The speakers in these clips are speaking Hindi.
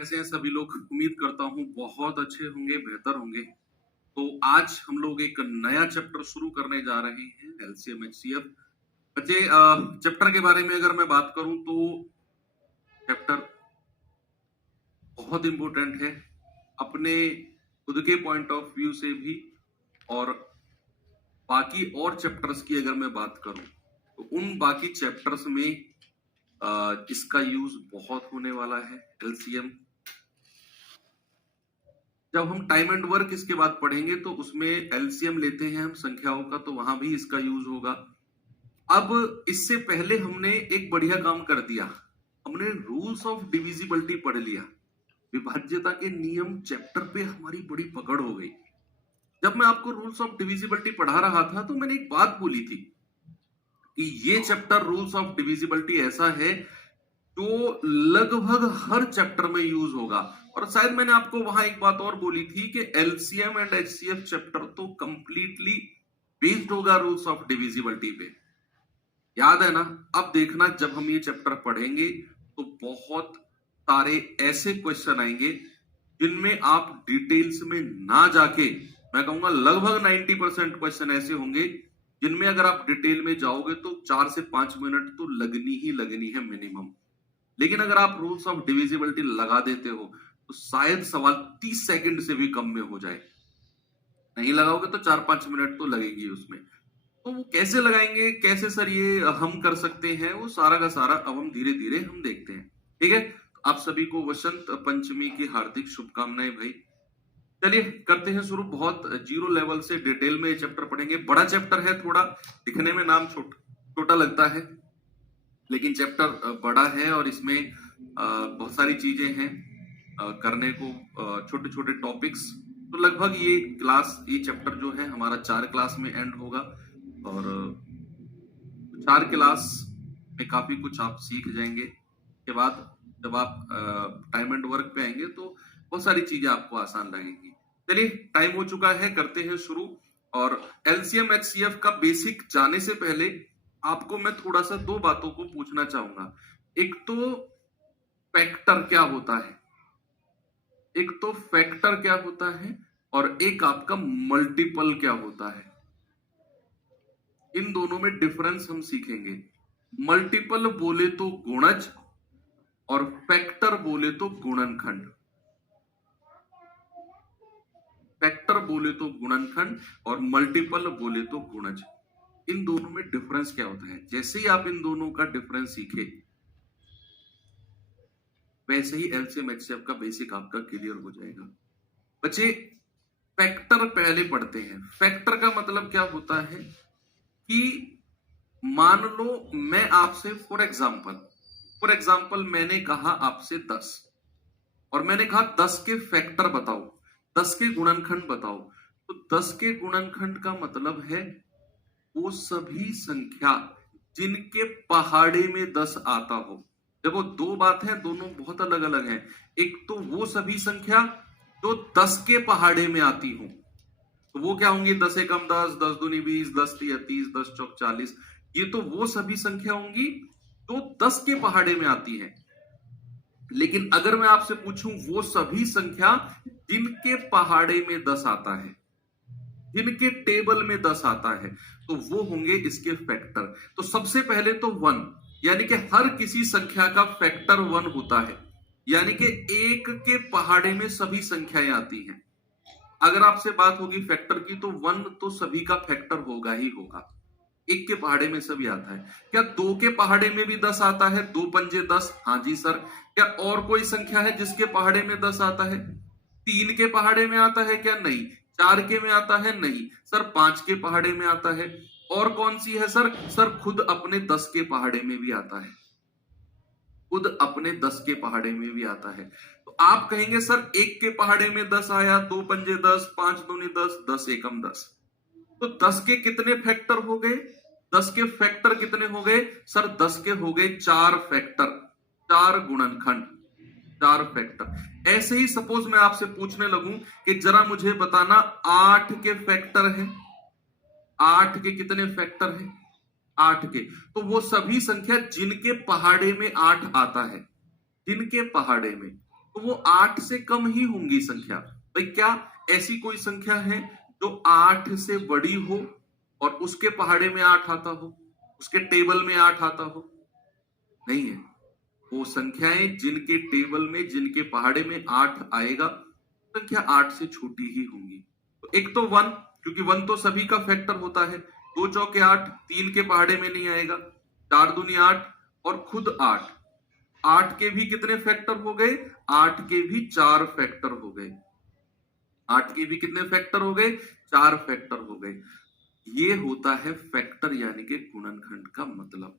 कैसे हैं सभी लोग? उम्मीद करता हूँ बहुत अच्छे होंगे, बेहतर होंगे। तो आज हम लोग एक नया चैप्टर शुरू करने जा रहे हैं, एलसीएम एचसीएफ। बच्चे, चैप्टर के बारे में अगर मैं बात करूं तो चैप्टर बहुत इंपॉर्टेंट है अपने खुद के पॉइंट ऑफ व्यू से भी, और बाकी और चैप्टर्स की अगर मैं बात करूं तो उन बाकी चैप्टर्स में इसका यूज बहुत होने वाला है। एलसीएम, जब हम टाइम एंड वर्क इसके बाद पढ़ेंगे तो उसमें एलसीएम लेते हैं हम संख्याओं का, तो वहां भी इसका यूज होगा। अब इससे पहले हमने एक बढ़िया काम कर दिया, हमने रूल्स ऑफ डिविजिबिलिटी पढ़ लिया। विभाज्यता के नियम चैप्टर पे हमारी बड़ी पकड़ हो गई। जब मैं आपको रूल्स ऑफ डिविजिबिलिटी पढ़ा रहा था तो मैंने एक बात बोली थी कि ये चैप्टर रूल्स ऑफ डिविजिबिलिटी ऐसा है जो लगभग हर चैप्टर में यूज होगा। और शायद मैंने आपको वहां एक बात और बोली थी कि एलसीएम एंड एचसीएफ चैप्टर तो कंप्लीटली बेस्ड होगा रूल्स ऑफ डिविजिबिलिटी पे। याद है ना? अब देखना, जब हम ये चैप्टर पढ़ेंगे तो बहुत सारे ऐसे क्वेश्चन आएंगे जिनमें आप डिटेल्स में ना जाके, मैं कहूंगा लगभग 90% क्वेश्चन ऐसे होंगे जिनमें अगर आप डिटेल में जाओगे तो 4 से 5 मिनट तो लगनी है मिनिमम। लेकिन अगर आप रूल्स ऑफ डिविजिबिलिटी लगा देते हो तो शायद सवाल 30 सेकंड से भी कम में हो जाए। नहीं लगाओगे तो 4-5 मिनट तो लगेगी उसमें। तो वो कैसे लगाएंगे, कैसे सर ये हम कर सकते हैं, वो सारा का सारा अब हम धीरे धीरे हम देखते हैं। ठीक है, आप सभी को वसंत पंचमी की हार्दिक शुभकामनाएं भाई। चलिए करते हैं शुरू। बहुत जीरो लेवल से डिटेल में ये चैप्टर पढ़ेंगे। बड़ा चैप्टर है, थोड़ा दिखने में नाम छोटा लगता है, लेकिन चैप्टर बड़ा है और इसमें बहुत सारी चीजें हैं करने को, छोटे छोटे टॉपिक्स। तो लगभग ये चैप्टर जो है हमारा 4 क्लास में एंड होगा, और 4 क्लास में काफी कुछ आप सीख जाएंगे। के बाद जब आप टाइम एंड वर्क पे आएंगे तो बहुत सारी चीजें आपको आसान लगेंगी। चलिए, टाइम हो चुका है, करते हैं शुरू। और एलसीएम एचसीएफ का बेसिक जाने से पहले आपको मैं थोड़ा सा 2 बातों को पूछना चाहूंगा। एक तो फैक्टर क्या होता है, और एक आपका मल्टीपल क्या होता है। इन दोनों में डिफरेंस हम सीखेंगे। मल्टीपल बोले तो गुणज, और फैक्टर बोले तो गुणनखंड। फैक्टर बोले तो गुणनखंड और मल्टीपल बोले तो गुणज। इन दोनों में डिफरेंस क्या होता है, जैसे ही आप इन दोनों का डिफरेंस सीखे वैसे ही एलसीएम एचसीएफ का बेसिक आपका क्लियर हो जाएगा। बच्चे, फैक्टर पहले पढ़ते हैं। फैक्टर का मतलब क्या होता है कि मान लो मैं आपसे फॉर एग्जाम्पल मैंने कहा आपसे 10, और मैंने कहा 10 के फैक्टर बताओ, 10 के गुणनखंड बताओ। तो 10 के गुणनखंड का मतलब है वो सभी संख्या जिनके पहाड़े में 10 आता हो। देखो, 2 बात है, दोनों बहुत अलग अलग हैं। एक तो वो सभी संख्या जो 10 के पहाड़े में आती हो, तो वो क्या होंगी? 10 एकम 10, 10 दूनी 20, 10 तिया 30, 10 चौक 40। ये तो वो सभी संख्या होंगी जो 10 के पहाड़े में आती है। लेकिन अगर मैं आपसे पूछूं वो सभी संख्या जिनके पहाड़े में 10 आता है, जिनके टेबल में 10 आता है, तो वो होंगे इसके फैक्टर। तो सबसे पहले तो 1, यानी कि हर किसी संख्या का फैक्टर 1 होता है, यानी कि एक के पहाड़े में सभी संख्याएं आती हैं। अगर आपसे बात होगी फैक्टर की तो 1 तो सभी का फैक्टर होगा ही होगा। एक के पहाड़े में सभी आता है। क्या 2 के पहाड़े में भी 10 आता है? 2 पंजे 10। हाँ जी सर। क्या और कोई संख्या है जिसके पहाड़े में 10 आता है? 3 के पहाड़े में आता है क्या? नहीं। 4 के में आता है? नहीं सर। 5 के पहाड़े में आता है। और कौन सी है सर? सर खुद अपने 10 के पहाड़े में भी आता है, खुद अपने 10 के पहाड़े में भी आता है। तो आप कहेंगे सर एक के पहाड़े में 10 आया, 2 पंजे 10, 5 दूनी 10, 10 एकम 10। तो 10 के कितने फैक्टर हो गए? 10 के फैक्टर कितने हो गए सर? 10 के हो गए 4 फैक्टर, 4 गुणनखंड, 4 फैक्टर। ऐसे ही सपोज मैं आपसे पूछने लगूं कि जरा मुझे बताना 8 के फैक्टर है। 8 के कितने फैक्टर है? 8 के। तो वो सभी संख्या जिनके पहाड़े में 8 आता है, जिनके पहाड़े में। तो वो 8 से कम ही होंगी संख्या। भाई क्या ऐसी कोई संख्या है जो 8 से बड़ी हो और उसके पहाड़े में 8 आता हो, उसके टेबल में 8 आता हो? नहीं है। वो संख्याएं जिनके टेबल में, जिनके पहाड़े में 8 आएगा, संख्या 8 से छोटी ही होंगी। तो एक तो 1, क्योंकि 1 तो सभी का फैक्टर होता है। 2 चौके 8, 3 के पहाड़े में नहीं आएगा। 4 दूनी 8 और खुद 8। 8 के भी कितने फैक्टर हो गए? 8 के भी 4 फैक्टर हो गए। 8 के भी कितने फैक्टर हो गए? 4 फैक्टर हो गए। ये होता है फैक्टर यानी कि गुणनखंड का मतलब।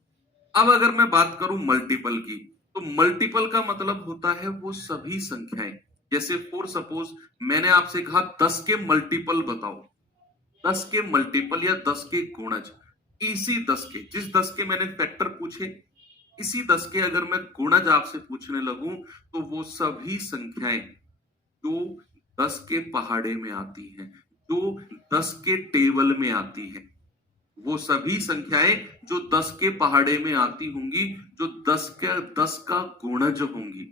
अब अगर मैं बात करूं मल्टीपल की, तो मल्टीपल का मतलब होता है वो सभी संख्याएं। जैसे फॉर सपोज मैंने आपसे कहा 10 के मल्टीपल बताओ, 10 के मल्टीपल या 10 के गुणज। इसी 10 के, जिस 10 के मैंने फैक्टर पूछे, इसी 10 के अगर मैं गुणज आपसे पूछने लगूं, तो वो सभी संख्याएं जो 10 के पहाड़े में आती हैं, जो 10 के टेबल में आती हैं, वो सभी संख्याएं जो 10 के पहाड़े में आती होंगी, जो 10 का गुणज होंगी,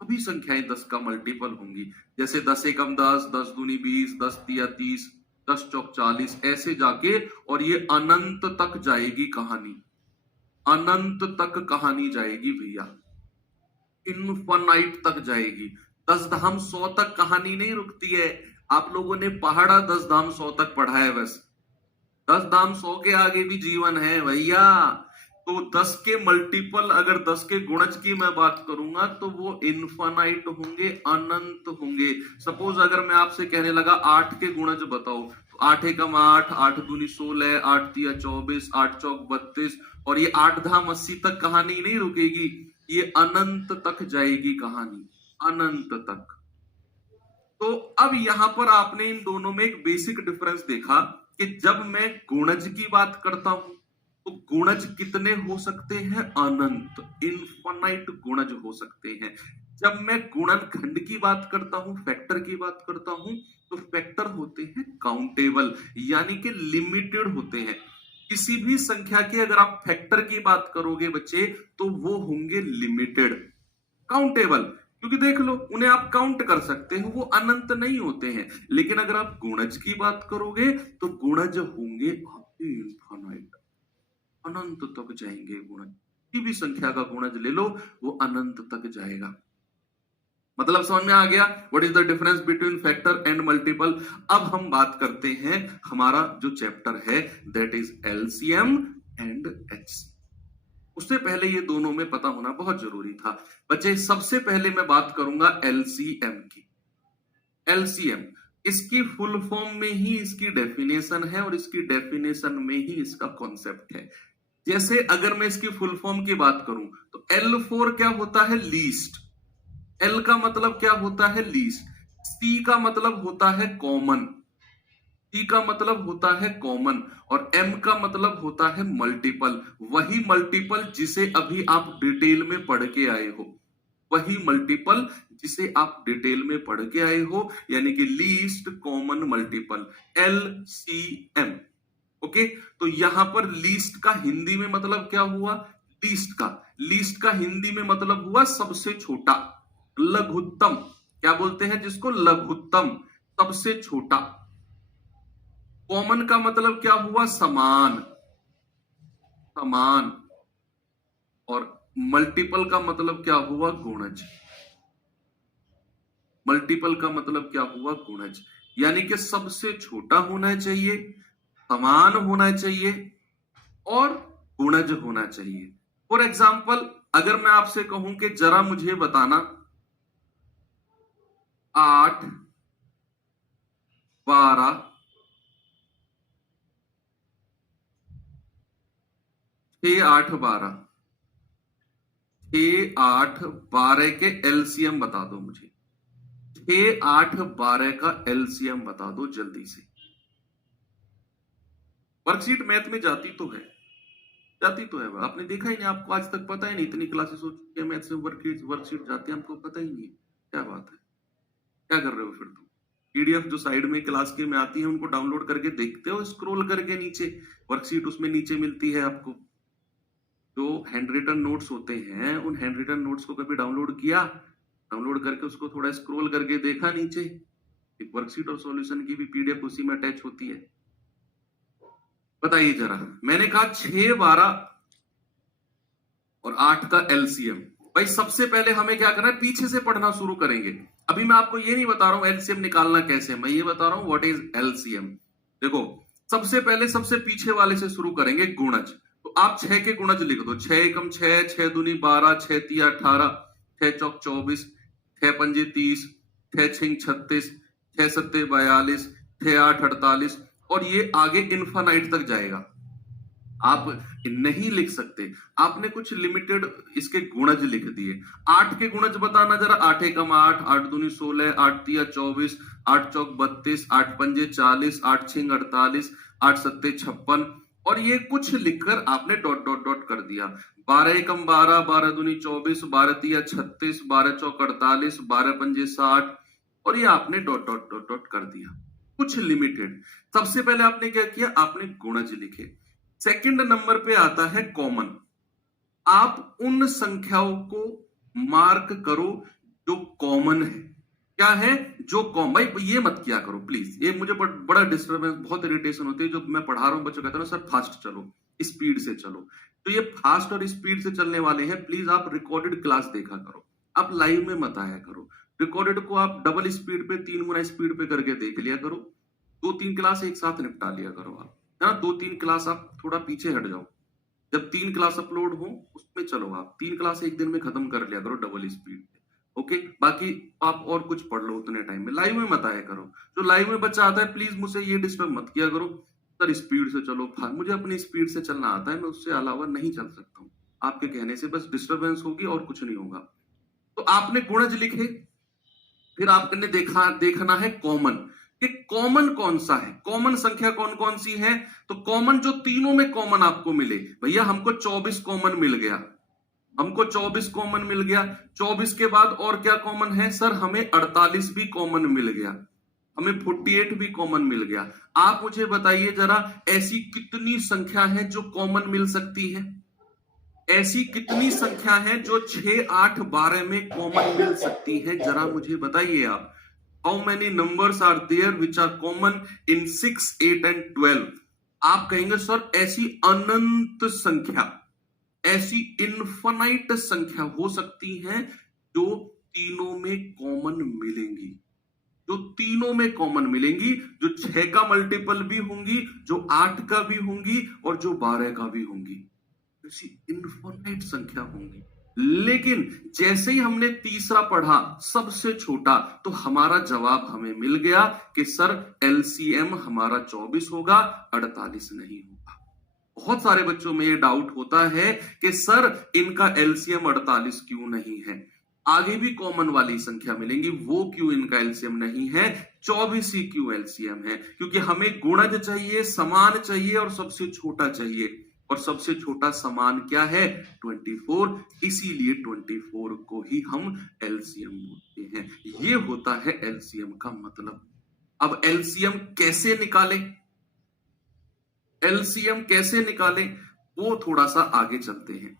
सभी संख्याएं 10 का मल्टीपल होंगी। जैसे 10 एकम 10, 10 दूनी 20, 10 तिया 30, 10 चौक 40, ऐसे जाके और ये अनंत तक जाएगी कहानी। अनंत तक कहानी जाएगी भैया, इनफाइनाइट तक जाएगी। 10 धाम 100 तक कहानी नहीं रुकती है। आप लोगों ने पहाड़ा 10 धाम 100 तक पढ़ा है बस। 10 धाम 100 के आगे भी जीवन है भैया। तो 10 के मल्टीपल, अगर 10 के गुणज की मैं बात करूंगा तो वो इनफाइनाइट होंगे, अनंत होंगे। सपोज अगर मैं आपसे कहने लगा 8 के गुणज बताओ, तो 8 एकम 8, 8 दूनी 16, 8 तिया 24, 8 चौक 32, और ये 8 धाम 80 तक कहानी नहीं रुकेगी, ये अनंत तक जाएगी कहानी, अनंत तक। तो अब यहां पर आपने इन दोनों में एक बेसिक डिफरेंस देखा कि जब मैं गुणज की बात करता हूं तो गुणज कितने हो सकते हैं? अनंत, इनफाइनाइट गुणज हो सकते हैं। जब मैं गुणनखंड की बात करता हूं, फैक्टर की बात करता हूं, तो फैक्टर होते हैं काउंटेबल, यानी कि लिमिटेड होते हैं। किसी भी संख्या की अगर आप फैक्टर की बात करोगे बच्चे, तो वो होंगे लिमिटेड, काउंटेबल, क्योंकि देख लो उन्हें आप काउंट कर सकते हो, वो अनंत नहीं होते हैं। लेकिन अगर आप गुणज की बात करोगे तो गुणज होंगे आपके इनफाइनाइट, अनंत तक जाएंगे गुणज। किसी भी संख्या का गुणज ले लो, वो अनंत तक जाएगा। मतलब समझ में आ गया what is the difference between factor and multiple. अब हम बात करते हैं, हमारा जो चैप्टर है that is LCM and HCM. उससे पहले ये दोनों में पता होना बहुत जरूरी था बच्चे। सबसे पहले मैं बात करूंगा एलसीएम की। एलसीएम, इसकी फुल फॉर्म में ही इसकी डेफिनेशन है और इसकी डेफिनेशन में ही इसका कॉन्सेप्ट है। जैसे अगर मैं इसकी फुल फॉर्म की बात करूं तो L4 क्या होता है? लीस्ट। L का मतलब क्या होता है? लीस्ट। C का मतलब होता है कॉमन, T का मतलब होता है कॉमन, और M का मतलब होता है मल्टीपल। वही मल्टीपल जिसे अभी आप डिटेल में पढ़ के आए हो, वही मल्टीपल जिसे आप डिटेल में पढ़ के आए हो, यानी कि least common multiple, LCM। Okay, तो यहां पर लीस्ट का हिंदी में मतलब क्या हुआ? लीस्ट का हिंदी में मतलब हुआ सबसे छोटा, लघुत्तम। क्या बोलते हैं जिसको? लघुत्तम, सबसे छोटा। कॉमन का मतलब क्या हुआ? समान, समान। और मल्टीपल का मतलब क्या हुआ? गुणज। मल्टीपल का मतलब क्या हुआ? गुणज। यानी कि सबसे छोटा होना चाहिए, समान होना चाहिए और गुणज होना चाहिए। फॉर एग्जाम्पल अगर मैं आपसे कहूं कि जरा मुझे बताना 8, 12, 6, 8, 12, 6, 8, 12 के एलसीएम बता दो मुझे। 6, 8, 12 का एलसीएम बता दो जल्दी से। वर्कशीट मैथ में जाती तो है, जाती तो है। आपने देखा ही नहीं, आपको आज तक पता ही नहीं, इतनी क्लासेस हो चुकी है मैथ से वर्कशीट जाती है, हमको पता ही नहीं है। क्या बात है, क्या कर रहे हो फिर तुम? पीडीएफ जो साइड में क्लास के में आती है उनको डाउनलोड करके देखते हो, स्क्रॉल करके नीचे वर्कशीट उसमें नीचे मिलती है आपको। जो हैंड रिटन नोट्स होते हैं, उन हैंड रिटन नोट्स को कभी डाउनलोड किया? डाउनलोड करके उसको थोड़ा स्क्रॉल करके देखा नीचे, एक वर्कशीट और सॉल्यूशन की भी पीडीएफ उसी में अटैच होती है। बताइए जरा, मैंने कहा 6, 12 और 8 का एलसीएम। भाई सबसे पहले हमें क्या करना है, पीछे से पढ़ना शुरू करेंगे। अभी मैं आपको ये नहीं बता रहा हूं एलसीएम निकालना कैसे, मैं ये बता रहा हूं व्हाट इज एलसीएम। देखो सबसे पहले सबसे पीछे वाले से शुरू करेंगे, गुणज। तो आप 6 के गुणज लिख दो, 6 एकम 6, 6 दूनी 12, 6 तिया 18, 6 चौक 24, 6 पंजे 30, 6 छिंग 36, 6 सत्ते 42, 6 8 48, और ये आगे इन्फानाइट तक जाएगा। आप नहीं लिख सकते, आपने कुछ लिमिटेड इसके गुणज लिख दिए। 8 के गुणज बताना जरा, 8 एकम 8, 8 दूनी 16, 8 तिया 24, 8 चौक 32, 8 पंजे 40, 8 छिंग 48, 8 सत्ते 56, और ये कुछ लिखकर आपने डॉट डॉट डॉट कर दिया। 12 एकम 12, 12 दूनी 24, 12 तिया 36, 12 चौक 48, 12 पंजे 60, और ये आपने डॉट डॉट डॉट डॉट कर दिया, कुछ लिमिटेड। सबसे पहले आपने क्या किया, आपने गुणज लिखे। सेकंड नंबर पे आता है कॉमन। आप उन संख्याओं को मार्क करो जो कॉमन है। क्या है, जो कॉमन। भाई ये मत किया करो प्लीज, ये मुझे बड़ा डिस्टर्बेंस, बहुत इरिटेशन होती है। जो मैं पढ़ा रहा हूं बच्चों कहते हैं सर फास्ट चलो, स्पीड से चलो, तो ये फास्ट और स्पीड से चलने वाले हैं। प्लीज आप रिकॉर्डेड क्लास देखा करो, आप लाइव में मत आया करो। रिकॉर्डेड को आप डबल स्पीड पे, 3 गुना स्पीड पे करके देख लिया करो। 2-3 क्लास एक साथ निपटा लिया करो आप, है ना। 2-3 क्लास आप थोड़ा पीछे हट जाओ, जब 3 क्लास अपलोड हो उसमें चलो। आप 3 क्लास एक दिन में खत्म कर लिया करो डबल स्पीड पे, ओके। बाकी आप और कुछ पढ़ लो उतने टाइम में, लाइव में मत आया करो। जो लाइव में बच्चा आता है प्लीज मुझसे ये डिस्टर्ब मत किया करो, सर स्पीड से चलो। मुझे अपनी स्पीड से चलना आता है, मैं उससे अलावा नहीं चल सकता हूँ। आपके कहने से बस डिस्टर्बेंस होगी और कुछ नहीं होगा। तो आपने गुणज लिखे, फिर आपने देखना है कॉमन, कि कॉमन कौन सा है, कॉमन संख्या कौन कौन सी है। तो कॉमन जो तीनों में कॉमन आपको मिले, भैया हमको 24 कॉमन मिल गया, हमको 24 कॉमन मिल गया। 24 के बाद और क्या कॉमन है, सर हमें 48 भी कॉमन मिल गया, हमें 48 भी कॉमन मिल गया। आप मुझे बताइए जरा, ऐसी कितनी संख्या है जो कॉमन मिल सकती है, ऐसी कितनी संख्या है जो 6, 8, 12 में कॉमन मिल सकती है, जरा मुझे बताइए आप। How many numbers are there which are common in 6, 8 and 12? आप कहेंगे सर ऐसी अनंत संख्या, ऐसी इनफाइनाइट संख्या हो सकती है जो तीनों में कॉमन मिलेंगी, जो तीनों में कॉमन मिलेंगी, जो 6 का मल्टीपल भी होंगी, जो 8 का भी होंगी और जो 12 का भी होंगी। ऐसी इनफाइनाइट संख्या होंगी। लेकिन जैसे ही हमने तीसरा पढ़ा सबसे छोटा, तो हमारा जवाब हमें मिल गया कि सर एलसीएम हमारा 24 होगा, 48 नहीं होगा। बहुत सारे बच्चों में ये डाउट होता है कि सर इनका एलसीएम 48 क्यों नहीं है, आगे भी कॉमन वाली संख्या मिलेंगी, वो क्यों इनका एलसीएम नहीं है, 24 ही क्यों एलसीएम है। क्योंकि हमें गुणज चाहिए, समान चाहिए और सबसे छोटा चाहिए, और सबसे छोटा समान क्या है, 24, इसीलिए 24 को ही हम एलसीएम बोलते हैं। ये होता है एलसीएम का मतलब। अब एलसीएम कैसे निकालें, एलसीएम कैसे निकालें वो थोड़ा सा आगे चलते हैं।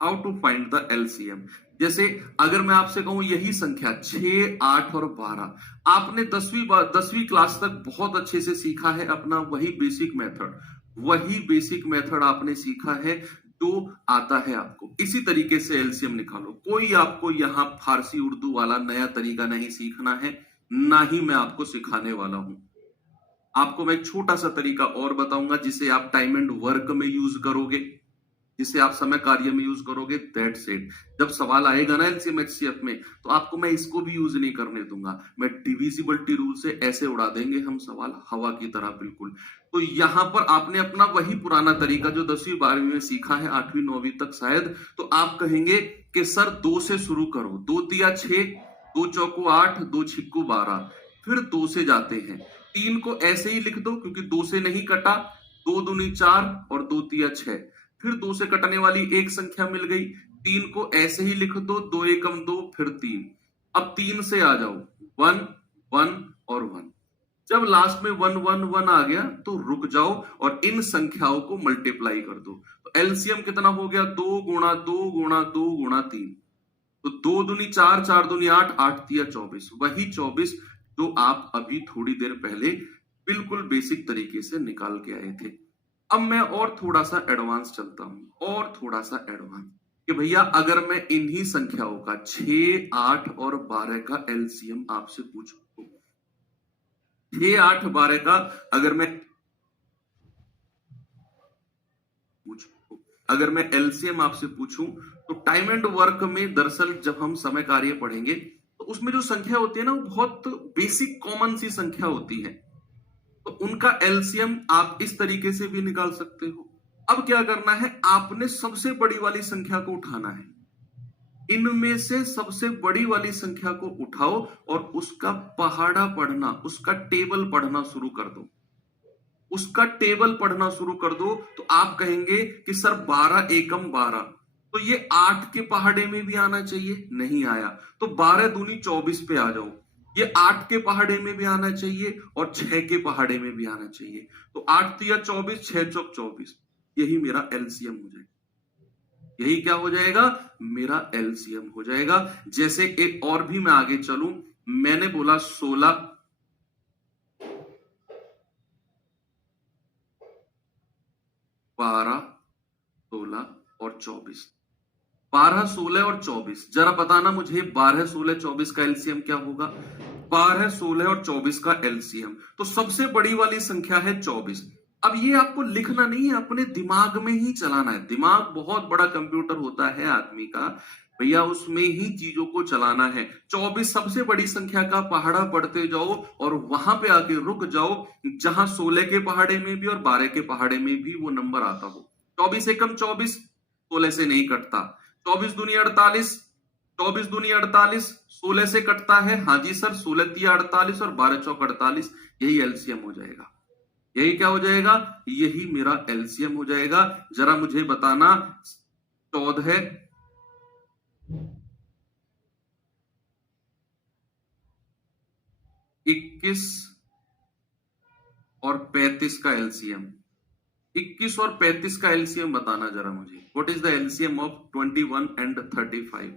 How to find the LCM. जैसे अगर मैं आपसे कहूं यही संख्या 6, 8 और 12, आपने 10वीं क्लास तक बहुत अच्छे से सीखा है अपना वही बेसिक मेथड, वही बेसिक मेथड आपने सीखा है जो आता है आपको। इसी तरीके से एलसीएम निकालो। कोई आपको यहां फारसी उर्दू वाला नया तरीका नहीं सीखना है, ना ही मैं आपको सिखाने वाला हूं। आपको मैं एक छोटा सा तरीका और बताऊंगा जिसे आप टाइम एंड वर्क में यूज करोगे, जिसे आप समय कार्य में यूज करोगे, दैट्स इट। जब सवाल आएगा ना एलसीएम एचसीएफ में, तो आपको मैं इसको भी यूज नहीं करने दूंगा, मैं डिविजिबिलिटी रूल से ऐसे उड़ा देंगे हम सवाल हवा की तरह बिल्कुल। तो यहां पर आपने अपना वही पुराना तरीका जो 10वीं 12वीं में सीखा है, 8वीं 9वीं तक शायद, तो आप कहेंगे कि सर 2 से शुरू करो, 2 तिया 6, 2 चौको 8, 2 छिक्को 12, फिर 2 से जाते हैं। 3 को ऐसे ही लिख दो क्योंकि 2 से नहीं कटा, 2 दूनी 4 और 2 तिया 6, फिर 2 से कटने वाली एक संख्या मिल गई। 3 को ऐसे ही लिख दो, 2 एकम 2, फिर 3। अब 3 से आ जाओ, 1, 1 और 1। जब लास्ट में 1, 1, 1 आ गया तो रुक जाओ और इन संख्याओं को मल्टीप्लाई कर दो। तो एलसीएम कितना हो गया, 2 गुणा 2 गुणा 2 गुणा 3। तो 2 दूनी 4, 4 दूनी 8, 8 तिया 24, वही 24 जो आप अभी थोड़ी देर पहले बिल्कुल बेसिक तरीके से निकाल के आए थे। अब मैं और थोड़ा सा एडवांस चलता हूं, और थोड़ा सा एडवांस, कि भैया अगर मैं इन्हीं संख्याओं का 6, 8 और 12 का एलसीएम आपसे पूछूं, 6, 8, 12 का अगर मैं अगर मैं एलसीएम आपसे पूछूं, तो टाइम एंड वर्क में दरअसल जब हम समय कार्य पढ़ेंगे तो उसमें जो संख्या होती है ना, वो बहुत बेसिक कॉमन सी संख्या होती है, तो उनका एलसीएम आप इस तरीके से भी निकाल सकते हो। अब क्या करना है, आपने सबसे बड़ी वाली संख्या को उठाना है, इनमें से सबसे बड़ी वाली संख्या को उठाओ और उसका पहाड़ा पढ़ना, उसका टेबल पढ़ना शुरू कर दो, उसका टेबल पढ़ना शुरू कर दो। तो आप कहेंगे कि सर 12 एकम 12, तो ये 8 के पहाड़े में भी आना चाहिए, नहीं आया, तो 12 दूनी 24 पे आ जाओ, ये 8 के पहाड़े में भी आना चाहिए और 6 के पहाड़े में भी आना चाहिए, तो 8 तिया 24, 6 चौक 24, यही मेरा एलसीएम हो जाएगा। यही क्या हो जाएगा, मेरा एलसीएम हो जाएगा। जैसे एक और भी मैं आगे चलूं, मैंने बोला 16, 12, 16 और 24, 12, 16 और 24, जरा बताना मुझे 12, 16, 24 का एलसीएम क्या होगा। 12, 16 और 24 का एलसीएम, तो सबसे बड़ी वाली संख्या है 24। अब ये आपको लिखना नहीं है, अपने दिमाग में ही चलाना है। दिमाग बहुत बड़ा कंप्यूटर होता है आदमी का, भैया उसमें ही चीजों को चलाना है। 24 सबसे बड़ी संख्या का पहाड़ा पढ़ते जाओ और वहां पे आके रुक जाओ जहां 16 के पहाड़े में भी और 12 के पहाड़े में भी वो नंबर आता हो। 24 एकम 24, 16 से नहीं कटता। 24 दूनी 48, 24 दूनी 48, 16 से कटता है, हाँ जी सर, 16 तिया 48 और 12 चौक 48, यही एलसीएम हो जाएगा। यही क्या हो जाएगा, यही मेरा एलसीएम हो जाएगा। जरा मुझे बताना 14, 21 और 35 का एलसीएम। 21 और 35 का एलसीएम बताना जरा मुझे। What is the LCM of 21 and 35?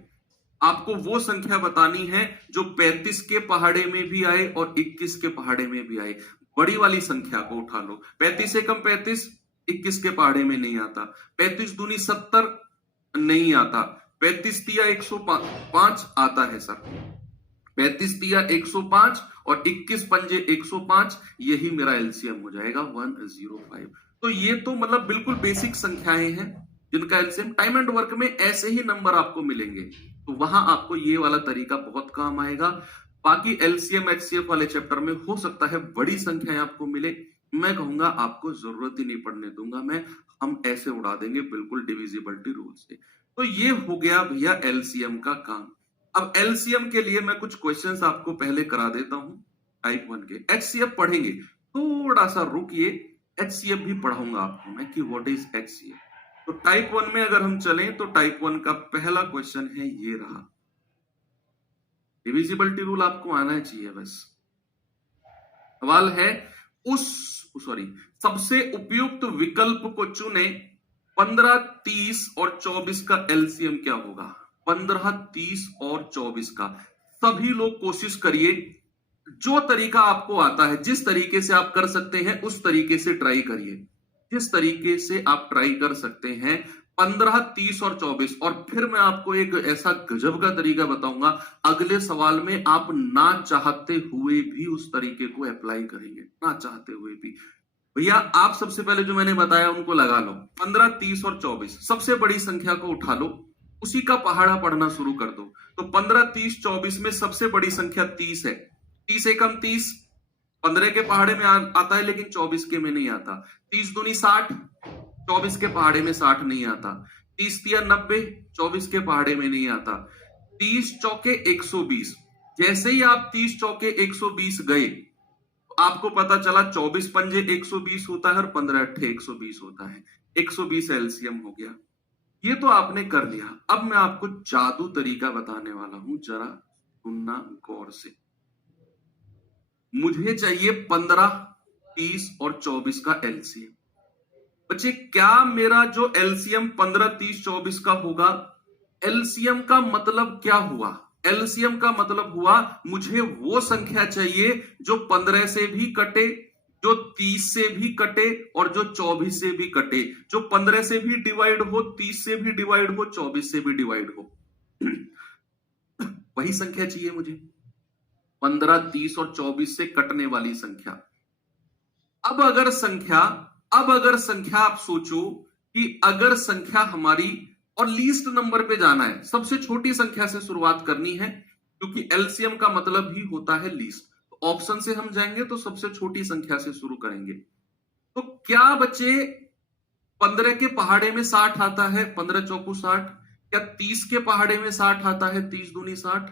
आपको वो संख्या बतानी है जो 35 के पहाड़े में भी आए और 21 के पहाड़े में भी आए। बड़ी वाली संख्या को उठा लो। 35 एकम 35, 21 के पहाड़े में नहीं आता। 35 दूनी 70, नहीं आता। 35 तिया 105 आता है सर। 35 तिया 105 और 21 पंजे 105, यही मेरा एलसीएम हो जाएगा 105। तो ये तो मतलब बिल्कुल बेसिक संख्याएं हैं जिनका एलसीएम, टाइम एंड वर्क में ऐसे ही नंबर आपको मिलेंगे, तो वहां आपको ये वाला तरीका बहुत काम आएगा। बाकी एलसीएम एचसीएफ वाले चैप्टर में हो सकता है बड़ी संख्याएं आपको मिले, मैं कहूंगा आपको जरूरत ही नहीं पड़ने दूंगा मैं, हम ऐसे उड़ा देंगे बिल्कुल डिविजिबिलिटी रूल से। तो ये हो गया भैया एलसीएम का काम। अब एलसीएम के लिए मैं कुछ क्वेश्चंस आपको पहले करा देता हूं टाइप 1 के। एचसीएफ पढ़ेंगे, थोड़ा सा रुकिए, एचसीएफ भी पढ़ाऊंगा आपको मैं कि व्हाट इज एचसीएफ। तो टाइप 1 में अगर हम चलें तो टाइप 1 का पहला क्वेश्चन है, ये रहा। डिविजिबिलिटी रूल आपको आना चाहिए बस। सवाल है सबसे उपयुक्त विकल्प को चुने, 15, 30 और 24 का एलसीएम क्या होगा। 15, 30 और 24 का सभी लोग कोशिश करिए, जो तरीका आपको आता है, जिस तरीके से आप कर सकते हैं उस तरीके से ट्राई करिए, जिस तरीके से आप ट्राई कर सकते हैं। 15, 30 और 24, और फिर मैं आपको एक ऐसा गजब का तरीका बताऊंगा, अगले सवाल में आप ना चाहते हुए भी उस तरीके को अप्लाई करेंगे, ना चाहते हुए भी। भैया आप सबसे पहले जो मैंने बताया उनको लगा लो, 15, 30 और 24 सबसे बड़ी संख्या को उठा लो, उसी का पहाड़ा पढ़ना शुरू कर दो। तो 15, 30, 24 में सबसे बड़ी संख्या 30 है। 30 एकम 30, 15 के पहाड़े में आता है लेकिन 24 के में नहीं आता। 30 दूनी 60, 24 के पहाड़े में 60 नहीं आता। 30 तिया 90, 24 के पहाड़े में नहीं आता। 30 चौके 120, जैसे ही आप 30 चौके 120 गए, आपको पता चला 24 पंजे 120 होता है और 15 अट्ठे 120 होता है। 120 एलसीएम हो गया। ये तो आपने कर लिया। अब मैं आपको जादू तरीका बताने वाला हूं, जरा सुनना गौर से। मुझे चाहिए 15, 30 और 24 का एलसीएम। बच्चे क्या मेरा जो एलसीएम 15, 30, 24 का होगा, एलसीएम का मतलब क्या हुआ? एलसीएम का मतलब हुआ मुझे वो संख्या चाहिए जो 15 से भी कटे, जो 30 से भी कटे और जो 24 से भी कटे, जो 15 से भी डिवाइड हो, 30 से भी डिवाइड हो, 24 से भी डिवाइड हो। वही संख्या चाहिए मुझे, 15, 30 और 24 से कटने वाली संख्या। अब अगर संख्या आप सोचो कि अगर संख्या हमारी, और लीस्ट नंबर पे जाना है, सबसे छोटी संख्या से शुरुआत करनी है, क्योंकि एलसीएम का मतलब ही होता है लीस्ट। तो ऑप्शन से हम जाएंगे तो सबसे छोटी संख्या से शुरू करेंगे। तो क्या बच्चे 15 के पहाड़े में 60 आता है, 15 चौकू 60? क्या 30 के पहाड़े में 60 आता है, 30 दूनी 60?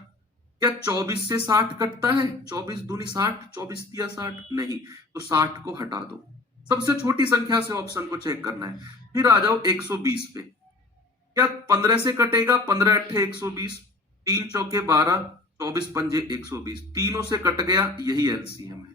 क्या 24 से 60 कटता है, 24 दूनी 60, 24 तिया 60? नहीं, तो 60 को हटा दो। सबसे छोटी संख्या से ऑप्शन को चेक करना है। फिर आ जाओ 120 पे। क्या 15 से कटेगा? 15 अट्ठे 120, 3 चौके 12, 24 पंजे 120, तीनों से कट गया, यही एलसीएम है।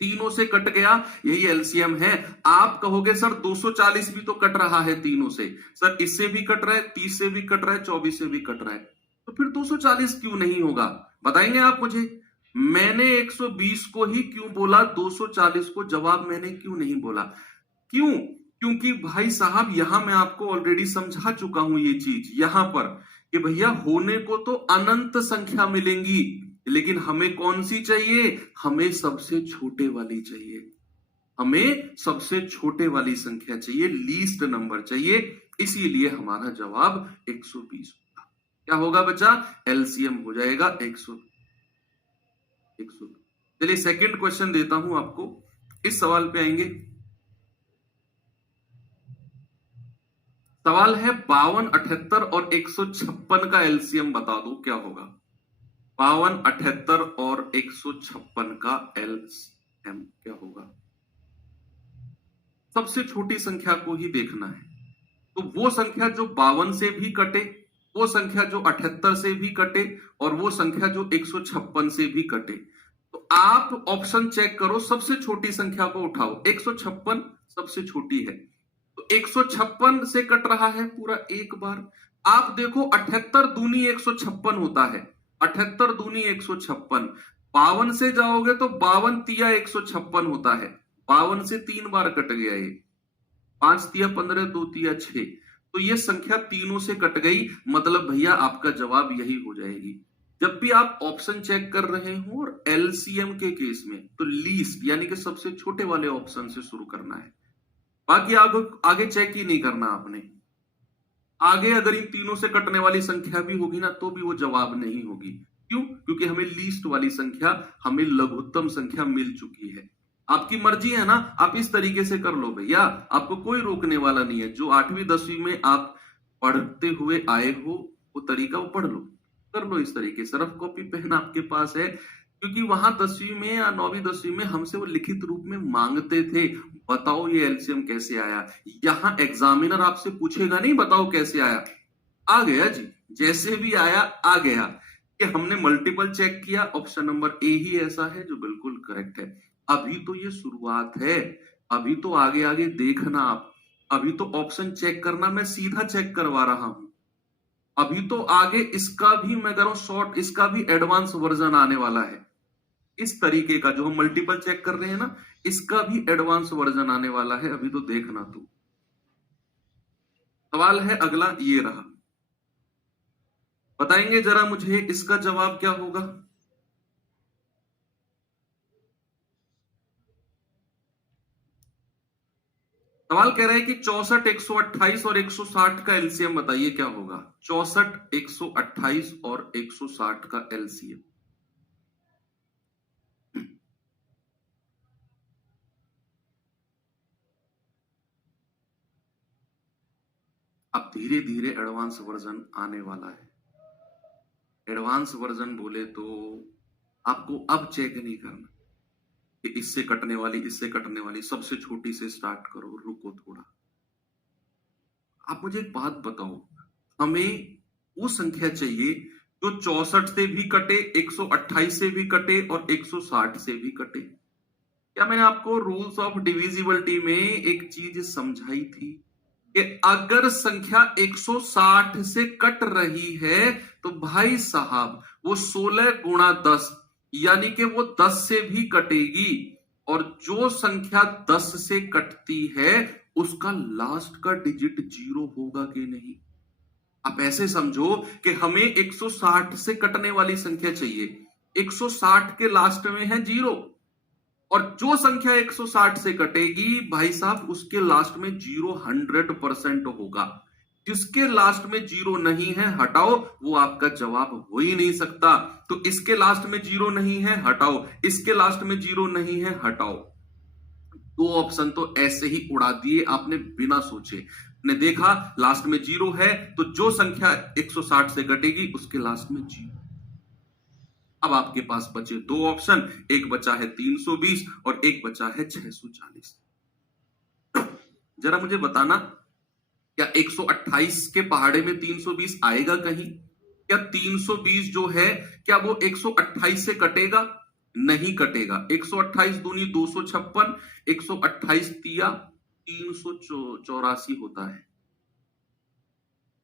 तीनों से कट गया, यही एलसीएम है। आप कहोगे सर 240 भी तो कट रहा है तीनों से, सर इससे भी कट रहा है, 30 से भी कट रहा है, 24 से भी कट रहा है, तो फिर 240 क्यों नहीं होगा? बताएंगे आप मुझे? मैंने 120 को ही क्यों बोला, 240 को जवाब मैंने क्यों नहीं बोला? क्यों? क्योंकि भाई साहब यहां मैं आपको ऑलरेडी समझा चुका हूं ये चीज यहां पर, कि भैया होने को तो अनंत संख्या मिलेंगी, लेकिन हमें कौन सी चाहिए? हमें सबसे छोटे वाली चाहिए, हमें सबसे छोटे वाली संख्या चाहिए, लीस्ट नंबर चाहिए। इसीलिए हमारा जवाब 120 होगा। क्या होगा बच्चा? एलसीएम हो जाएगा 100। चलिए सेकंड क्वेश्चन देता हूं आपको, इस सवाल पे आएंगे। सवाल है 52, 78 और 156 का एलसीएम बता दो क्या होगा? 52, 78 और 156 का एलसीएम क्या होगा? सबसे छोटी संख्या को ही देखना है। तो वो संख्या जो 52 से भी कटे, वो संख्या जो 78 से भी कटे और वो संख्या जो 156 से भी कटे। तो आप ऑप्शन चेक करो, सबसे छोटी संख्या को उठाओ, 156 सबसे छोटी है, तो 156 से कट रहा है पूरा एक बार। आप देखो 78 दूनी 156 होता है, 78 दूनी 156, 52 से जाओगे तो 52 तिया 156 होता है, 52 से 3 बार कट गया ये, 5 तिया 15, 2 तिया 6, तो ये संख्या तीनों से कट गई, मतलब भैया आपका जवाब यही हो जाएगी। जब भी आप ऑप्शन चेक कर रहे हो और एलसीएम के केस में, तो लीस्ट यानी कि सबसे छोटे वाले ऑप्शन से शुरू करना है, बाकी आगे चेक ही नहीं करना आपने। आगे अगर इन तीनों से कटने वाली संख्या भी होगी ना, तो भी वो जवाब नहीं होगी। क्यों? क्योंकि हमें लीस्ट वाली संख्या, हमें लघुत्तम संख्या मिल चुकी है। आपकी मर्जी है ना, आप इस तरीके से कर लो भैया, आपको कोई रोकने वाला नहीं है। जो 8वीं 10वीं में आप पढ़ते हुए आए हो, वो तरीका वो पढ़ लो, कर लो इस तरीके से। रफ कॉपी पेन आपके पास है, क्योंकि वहां 10वीं में या 9वीं 10वीं में हमसे वो लिखित रूप में मांगते थे, बताओ ये एलसीएम कैसे आया। यहां एग्जामिनर आपसे पूछेगा नहीं बताओ कैसे आया, आ गया जी, जैसे भी आया आ गया, कि हमने मल्टीपल चेक किया, ऑप्शन नंबर ए ही ऐसा है जो बिल्कुल करेक्ट है। अभी तो ये शुरुआत है, अभी तो आगे आगे देखना आप, अभी तो ऑप्शन चेक करना मैं सीधा चेक करवा रहा हूं, अभी तो आगे इसका भी मैं करूं शॉर्ट, इसका भी एडवांस वर्जन आने वाला है। इस तरीके का जो हम मल्टीपल चेक कर रहे हैं ना, इसका भी एडवांस वर्जन आने वाला है, अभी तो देखना तू। सवाल है अगला, ये रहा, बताएंगे जरा मुझे इसका जवाब क्या होगा? सवाल कह रहा है कि 64, 128 और 160 का एलसीएम बताइए क्या होगा? 64, 128 और 160 का एलसीएम। अब धीरे धीरे एडवांस वर्जन आने वाला है। एडवांस वर्जन बोले तो आपको अब चेक नहीं करना कि इससे कटने वाली, इससे कटने वाली, सबसे छोटी से स्टार्ट करो, रुको थोड़ा। आप मुझे एक बात बताओ, हमें वो संख्या चाहिए जो 64 से भी कटे, 128 से भी कटे और 160 से भी कटे। क्या मैंने आपको रूल्स ऑफ डिविजिबिलिटी में एक चीज समझाई थी? कि अगर संख्या 160 से कट रही है तो भाई साहब वो 16 गुणा 10 यानी कि वो 10 से भी कटेगी, और जो संख्या 10 से कटती है उसका लास्ट का डिजिट 0 होगा कि नहीं। आप ऐसे समझो कि हमें 160 से कटने वाली संख्या चाहिए, 160 के लास्ट में है 0, और जो संख्या 160 से कटेगी भाई साहब उसके लास्ट में 0 100% होगा। जिसके लास्ट में 0 नहीं है हटाओ, वो आपका जवाब हो ही नहीं सकता। तो इसके लास्ट में 0 नहीं है हटाओ, इसके लास्ट में 0 नहीं है हटाओ। दो ऑप्शन तो ऐसे ही उड़ा दिए आपने बिना सोचे। ने देखा लास्ट में 0 है तो जो संख्या 160 से कटेगी उसके लास्ट में 0। अब आपके पास बचे दो ऑप्शन, एक बचा है 320 और एक बचा है 640। जरा मुझे बताना, क्या 128 के पहाड़े में 320 आएगा कहीं? क्या 320 जो है क्या वो 128 से कटेगा? नहीं कटेगा। 128 दूनी 256, 128 तिया 384 होता है।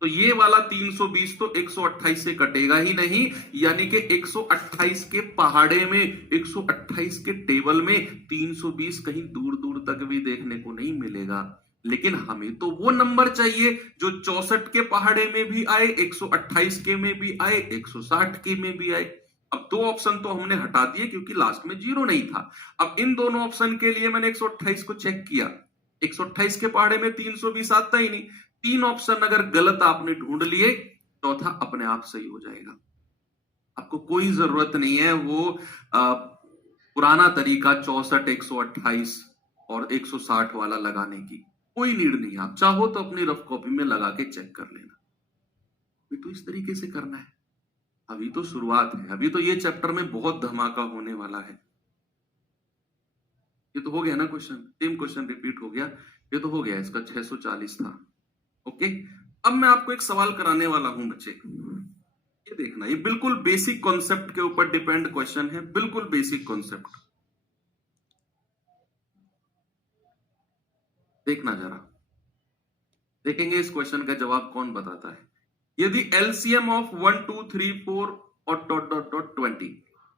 तो ये वाला 320 तो 128 से कटेगा ही नहीं, यानी कि 128 के पहाड़े में, 128 के टेबल में 320 कहीं दूर दूर तक भी देखने को नहीं मिलेगा। लेकिन हमें तो वो नंबर चाहिए जो 64 के पहाड़े में भी आए, 128 के में भी आए, 160 के में भी आए। अब दो ऑप्शन तो हमने हटा दिए क्योंकि लास्ट में 0 नहीं था। अब इन दोनों ऑप्शन के लिए मैंने 128 को चेक किया, 128 के पहाड़े में 320 आता ही नहीं। तीन ऑप्शन अगर गलत आपने ढूंढ लिए, चौथा अपने आप सही हो जाएगा। आपको कोई जरूरत नहीं है वो पुराना तरीका 64, 128 और 160 वाला लगाने की, कोई नीड नहीं। आप चाहो तो अपनी रफ कॉपी में लगा के चेक कर लेना। अभी तो इस तरीके से करना है, अभी तो शुरुआत है, अभी तो ये चैप्टर में बहुत धमाका होने वाला है। ये तो हो गया ना क्वेश्चन, सेम क्वेश्चन रिपीट हो गया, ये तो हो गया, इसका 640 था। ओके, अब मैं आपको एक सवाल कराने वाला हूं बच्चे, ये देखना, ये बिल्कुल बेसिक कॉन्सेप्ट के ऊपर डिपेंड क्वेश्चन है, बिल्कुल बेसिक कॉन्सेप्ट। देखना जरा, देखेंगे इस क्वेश्चन का जवाब कौन बताता है। यदि एलसीएम ऑफ 1 2 3 4 और डॉट डॉट डॉट 20,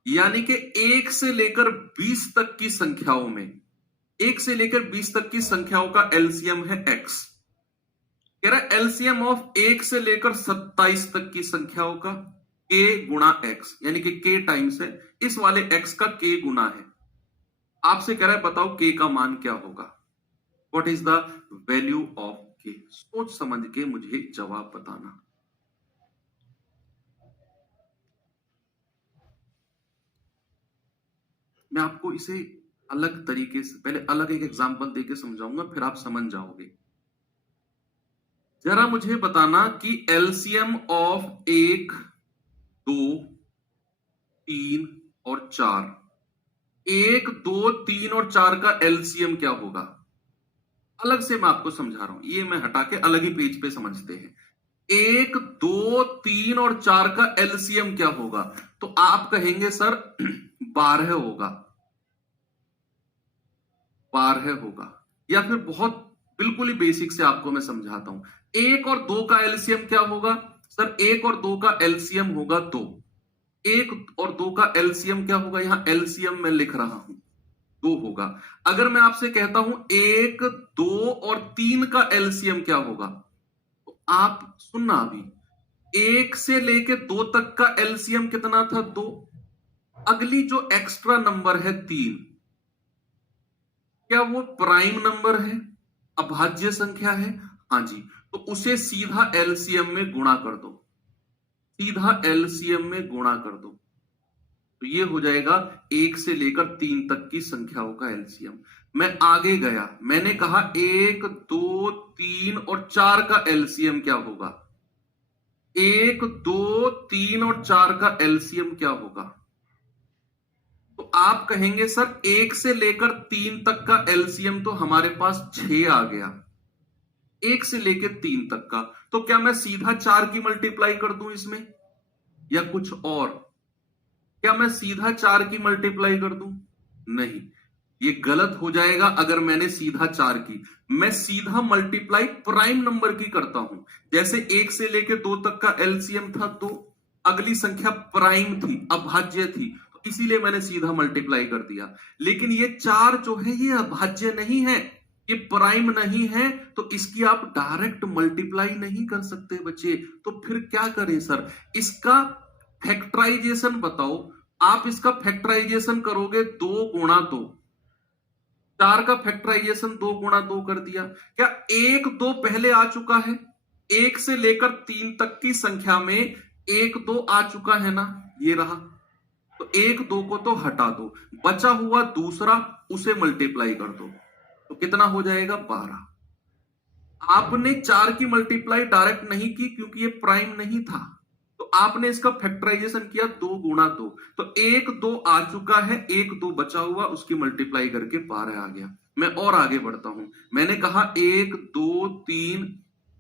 यानी कि 1 से लेकर 20 तक की संख्याओं में, 1 से लेकर 20 तक की संख्याओं का एलसीएम है x, कह रहा है एलसीएम ऑफ 1 से लेकर 27 तक की संख्याओं का k गुणा x, यानी कि k टाइम्स है, इस वाले x का k गुना है। आपसे कह रहा है बताओ k का मान क्या होगा, what is the value of k। सोच समझ के मुझे जवाब बताना। मैं आपको इसे अलग तरीके से, पहले अलग एक एग्जांपल देके समझाऊंगा, फिर आप समझ जाओगे। जरा मुझे बताना कि एलसीएम ऑफ 1 2 3 और 4, 1 2 3 और 4 का एलसीएम क्या होगा। अलग से मैं आपको समझा रहा हूं, ये मैं हटा के अलग ही पेज पे समझते हैं। 1 2 3 और 4 का एलसीएम क्या होगा, तो आप कहेंगे सर 12 होगा, 12 होगा। या फिर बहुत बिल्कुल ही बेसिक से आपको मैं समझाता हूं, 1 और 2 का एलसीएम क्या होगा, सर 1 और 2 का एलसीएम होगा 2। 1 और 2 का एलसीएम क्या होगा, यहां एलसीएम मैं लिख रहा हूं 2 होगा। अगर मैं आपसे कहता हूं 1 2 और 3 का एलसीएम क्या होगा, तो आप सुनना, अभी 1 से लेके 2 तक का एलसीएम कितना था, 2। अगली जो एक्स्ट्रा नंबर है 3, क्या वो प्राइम नंबर है, अभाज्य संख्या है? हाँ जी, तो उसे सीधा एलसीएम में गुणा कर दो, सीधा एलसीएम में गुणा कर दो, तो ये हो जाएगा 1 से लेकर 3 तक की संख्याओं का एलसीएम। मैं आगे गया, मैंने कहा 1 2 3 और 4 का एलसीएम क्या होगा, 1 2 3 और 4 का एलसीएम क्या होगा, तो आप कहेंगे सर 1 से लेकर 3 तक का एलसीएम तो हमारे पास 6 आ गया, 1 से लेकर 3 तक का, तो क्या मैं सीधा 4 की मल्टीप्लाई कर दूं इसमें, या कुछ और? क्या मैं सीधा 4 की मल्टीप्लाई कर दूं? नहीं, ये गलत हो जाएगा अगर मैंने सीधा 4 की। मैं सीधा मल्टीप्लाई प्राइम नंबर की करता हूं। जैसे 1 से लेके 2 तक का एलसीएम था 2, अगली संख्या प्राइम थी, अभाज्य थी, तो इसीलिए मैंने सीधा मल्टीप्लाई कर दिया। लेकिन ये 4 जो है ये अभाज्य नहीं है, ये प्राइम नहीं है, तो इसकी आप डायरेक्ट मल्टीप्लाई नहीं कर सकते बच्चे। तो फिर क्या करें सर? इसका फैक्टराइजेशन बताओ। आप इसका फैक्टराइजेशन करोगे 2 गुणा 2, 4 का फैक्टराइजेशन 2 गुणा 2 कर दिया। क्या 1 2 पहले आ चुका है? 1 से लेकर 3 तक की संख्या में 1 2 आ चुका है ना, ये रहा। तो 1 2 को तो हटा दो, बचा हुआ दूसरा उसे मल्टीप्लाई कर दो, तो कितना हो जाएगा? 12। आपने 4 की मल्टीप्लाई डायरेक्ट नहीं की क्योंकि ये प्राइम नहीं था, तो आपने इसका फैक्टराइजेशन किया 2 गुणा 2, तो 1 2 आ चुका है, 1 2 बचा हुआ, उसकी मल्टीप्लाई करके 12 आ गया। मैं और आगे बढ़ता हूं। मैंने कहा 1 2 3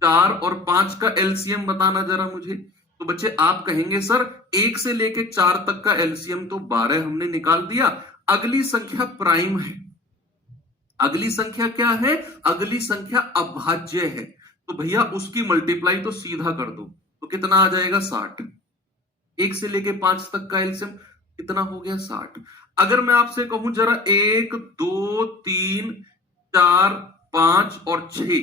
4 और 5 का एलसीएम बताना जरा मुझे। तो बच्चे आप कहेंगे सर 1 से लेके 4 तक का एलसीएम तो 12 हमने निकाल दिया, अगली संख्या प्राइम है। अगली संख्या क्या है? अगली संख्या अभाज्य है, तो भैया उसकी मल्टीप्लाई तो सीधा कर दो, तो कितना आ जाएगा? 60। 1 से लेके 5 तक का एलसीएम कितना हो गया? 60। अगर मैं आपसे कहूं जरा 1 2 3 4 5 और 6,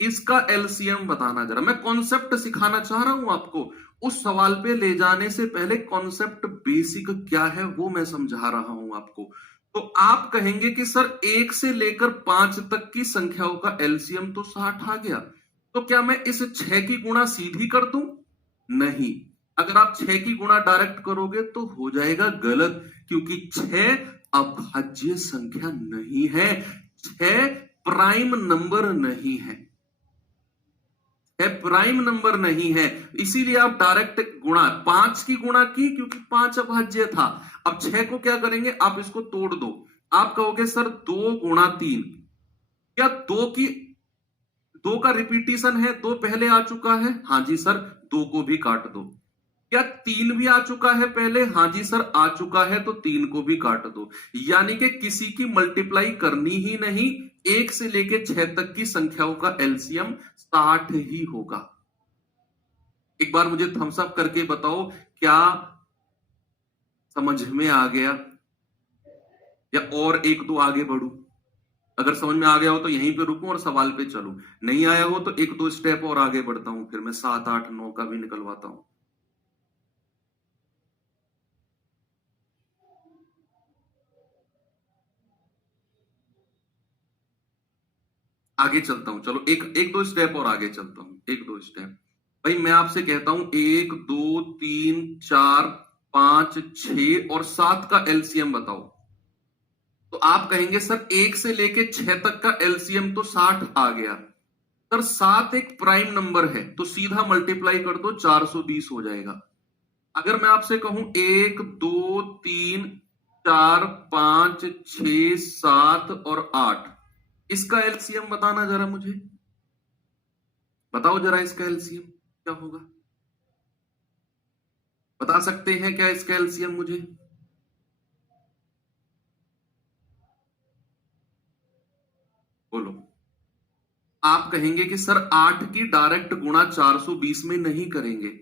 इसका एलसीएम बताना जरा। मैं कॉन्सेप्ट सिखाना चाह रहा हूं आपको, उस सवाल पे ले जाने से पहले कॉन्सेप्ट बेसिक क्या है वो मैं समझा रहा हूं आपको। तो आप कहेंगे कि सर 1 से लेकर 5 तक की संख्याओं का एलसीएम तो 60 आ गया, तो क्या मैं इस 6 की गुणा सीधी कर दूं? नहीं। अगर आप 6 की गुणा डायरेक्ट करोगे तो हो जाएगा गलत, क्योंकि 6 अभाज्य संख्या नहीं है, 6 प्राइम नंबर नहीं है, प्राइम नंबर नहीं है। इसीलिए आप डायरेक्ट गुणा 5 की गुणा की क्योंकि 5 अभाज्य था। अब 6 को क्या करेंगे? आप इसको तोड़ दो। आप कहोगे सर 2 गुणा 3, क्या 2 का रिपीटिशन है? 2 पहले आ चुका है? हाँ जी सर, 2 को भी काट दो। क्या 3 भी आ चुका है पहले? हाँ जी सर आ चुका है, तो 3 को भी काट दो। यानी कि किसी की मल्टीप्लाई करनी ही नहीं, 1 से लेके 6 तक की संख्याओं का एलसीएम 60 ही होगा। एक बार मुझे थम्स अप करके बताओ, क्या समझ में आ गया, या और 1 2 आगे बढ़ू? अगर समझ में आ गया हो तो यहीं पे रुकूं और सवाल पे चलूं, नहीं आया हो तो 1 2 स्टेप और आगे बढ़ता हूं, फिर मैं 7 8 9 का भी निकलवाता हूं। आगे चलता हूं, चलो एक दो स्टेप और आगे चलता हूं, 1 2 स्टेप। भाई मैं आपसे कहता हूं 1 2 3 4 5 6 और 7 का एलसीएम बताओ, तो आप कहेंगे सर 1 से लेके 6 तक का एलसीएम तो 60 आ गया। सर 7 एक प्राइम नंबर है, तो सीधा मल्टीप्लाई कर दो, 420 हो जाएगा। अगर मैं आपसे कहूं 1 2 3 4 5 6 7 और 8, इसका एलसीएम बताना जरा मुझे, बताओ जरा इसका एलसीएम क्या होगा? बता सकते हैं क्या इसका एलसीएम मुझे? बोलो। आप कहेंगे कि सर 8 की डायरेक्ट गुणा 420 में नहीं करेंगे,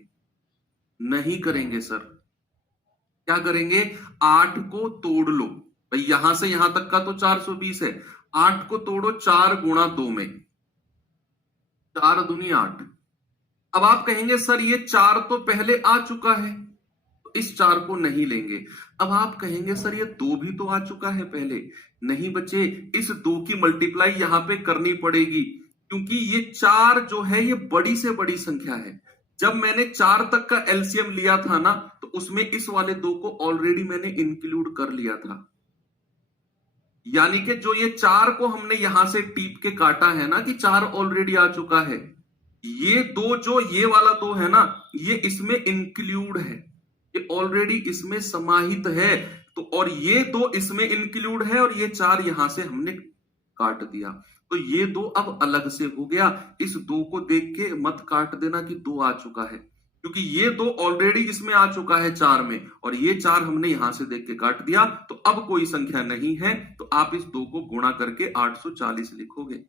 नहीं करेंगे सर। क्या करेंगे? 8 को तोड़ लो भाई, यहां से यहां तक का तो 420 है, 8 को तोड़ो 4 गुणा 2 में, 4 दूनी 8। अब आप कहेंगे सर ये 4 तो पहले आ चुका है, तो इस 4 को नहीं लेंगे। अब आप कहेंगे सर ये 2 भी तो आ चुका है पहले, नहीं बच्चे, इस 2 की मल्टीप्लाई यहां पे करनी पड़ेगी, क्योंकि ये 4 जो है ये बड़ी से बड़ी संख्या है। जब मैंने 4 तक का एलसीएम लिया था ना, तो उसमें इस वाले 2 को ऑलरेडी मैंने इंक्लूड कर लिया था। यानी कि जो ये 4 को हमने यहां से टीप के काटा है ना कि 4 ऑलरेडी आ चुका है, ये 2 जो ये वाला 2 है ना, ये इसमें इंक्लूड है, ये ऑलरेडी इसमें समाहित है। तो और ये 2 इसमें इंक्लूड है और ये 4 यहां से हमने काट दिया, तो ये 2 अब अलग से हो गया। इस 2 को देख के मत काट देना कि 2 आ चुका है, क्योंकि ये 2 ऑलरेडी इसमें आ चुका है 4 में, और ये 4 हमने यहां से देख के काट दिया, तो अब कोई संख्या नहीं है, तो आप इस 2 को गुणा करके 840 लिखोगे।